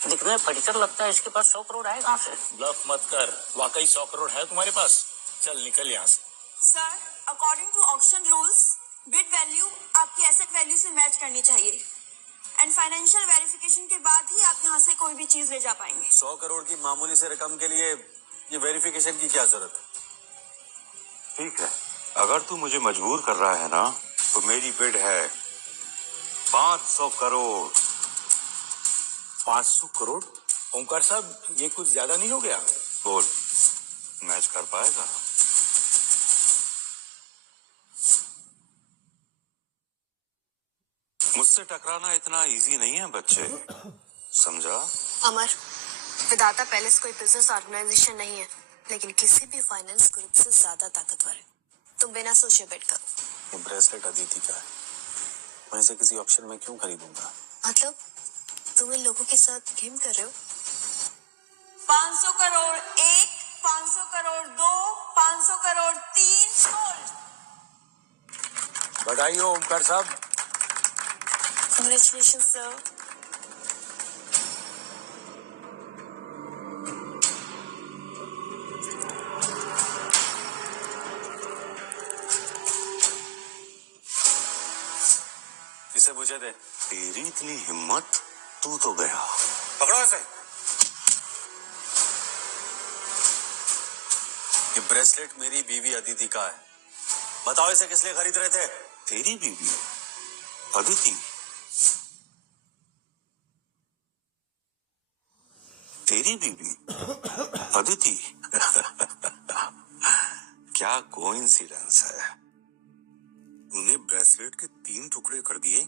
दिखने में फटीचर लगता है, इसके पास 100 करोड़ है कहाँ से? ब्लफ मत कर, वाकई 100 करोड़ है तुम्हारे पास। चल निकल यहाँ से। Sir, according to auction rules, bid value आपकी एसेट वैल्यू से मैच करनी चाहिए, एंड फाइनेंशियल वेरिफिकेशन के बाद ही आप यहाँ से कोई भी चीज ले जा पाएंगे। 100 करोड़ की मामूली से रकम के लिए ये वेरिफिकेशन की क्या जरूरत है? ठीक है, अगर तू मुझे मजबूर कर रहा है ना, तो मेरी बिड है 500 करोड़। 500 करोड़? ओमकार साहब ये कुछ ज्यादा नहीं हो गया? बोल, मैच कर पाएगा? मुझसे टकराना इतना इजी नहीं है बच्चे, समझा? अमर, विधाता पैलेस कोई बिजनेस ऑर्गेनाइजेशन नहीं है, लेकिन किसी भी फाइनेंस ग्रुप से ज्यादा ताकतवर है। तुम बिना सोचे बैठ कर। ये ब्रेसलेट अदिति का है, मैं इसे किसी ऑप्शन में क्यों खरीदूंगा? मतलब तुम इन लोगों के साथ गेम कर रहे हो? 500 करोड़ 1, 500 करोड़ 2, 500 करोड़ 3, सोल्ड। बधाई हो ओमकार साहब। Congratulations, sir. इसे मुझे दे। तेरी इतनी हिम्मत, तू तो गया। पकड़ो इसे। ये ब्रेसलेट मेरी बीवी अदिति का है। बताओ इसे किस लिए खरीद रहे थे? तेरी बीवी अदिति? तेरी बीवी अदिति? क्या कोइंसिडेंस है। तूने ब्रेसलेट के 3 टुकड़े कर दिए।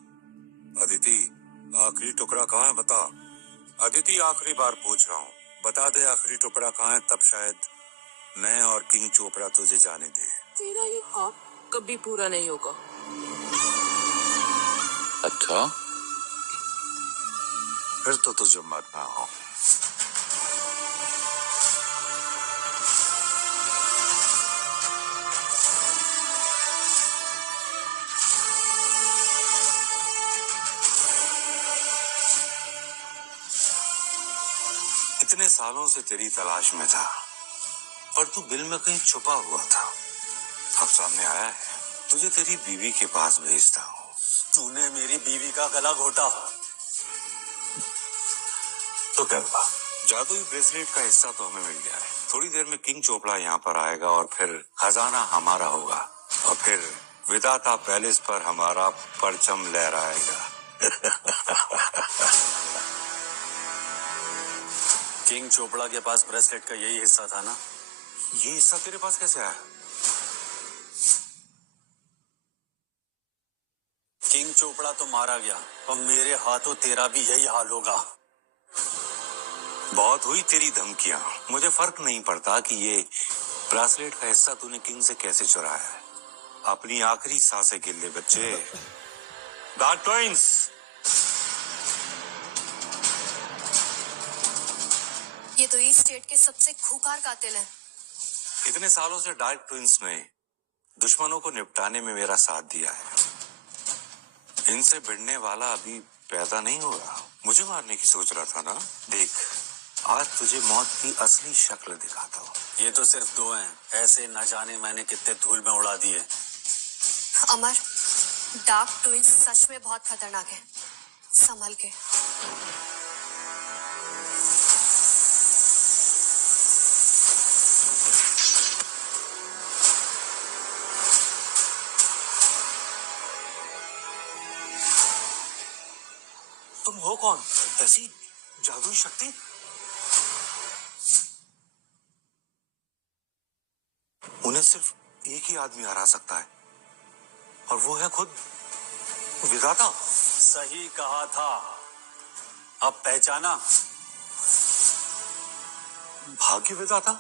अदिति, आखिरी टुकड़ा कहाँ है बता। अदिति, आखिरी बार पूछ रहा हूँ, बता दे आखिरी टुकड़ा कहाँ है, तब शायद मैं और किंग चोपड़ा तुझे जाने दे। तेरा ये ख्वाब कभी पूरा नहीं होगा। अच्छा, फिर तो तुझे मरना हो। इतने सालों से तेरी तलाश में था, पर तू दिल में कहीं छुपा हुआ था। अब सामने आया है, तुझे तेरी बीवी के पास भेजता हूँ। तूने मेरी बीवी का गला घोटा तो क्या हुआ? जादुई ब्रेसलेट का हिस्सा तो हमें मिल गया है। थोड़ी देर में किंग चोपड़ा यहाँ पर आएगा और फिर खजाना हमारा होगा और फिर विधाता पैलेस पर हमारा परचम लहराएगा। किंग चोपड़ा के पास ब्रेसलेट का यही हिस्सा था ना? ये हिस्सा तेरे पास कैसे आया? किंग चोपड़ा तो मारा गया, और मेरे हाथों तेरा भी यही हाल होगा। बहुत हुई तेरी धमकियां, मुझे फर्क नहीं पड़ता कि ये ब्रेसलेट का हिस्सा तूने किंग से कैसे चुराया है। अपनी आखिरी सांसें गिन ले बच्चे। डार्क ट्विंस, ये तो ईस्ट स्टेट के सबसे खूंखार कातिल है। इतने सालों से डार्क ट्विंस ने दुश्मनों को निपटाने में मेरा साथ दिया है। इनसे भिड़ने वाला अभी पैदा नहीं हुआ। मुझे मारने की सोच रहा था ना? देख, आज तुझे मौत की असली शक्ल दिखाता हूँ। ये तो सिर्फ दो हैं, ऐसे न जाने मैंने कितने धूल में उड़ा दिए। अमर, डार्क ट्विंस सच में बहुत खतरनाक है, संभल के। तुम हो कौन? ऐसी जादुई शक्ति? उन्हें सिर्फ एक ही आदमी हरा सकता है, और वो है खुद विधाता। सही कहा था, अब पहचाना? भाग्य विधाता,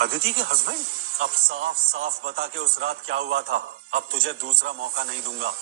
अदिति के हस्बैंड। अब साफ साफ बता के उस रात क्या हुआ था। अब तुझे दूसरा मौका नहीं दूंगा।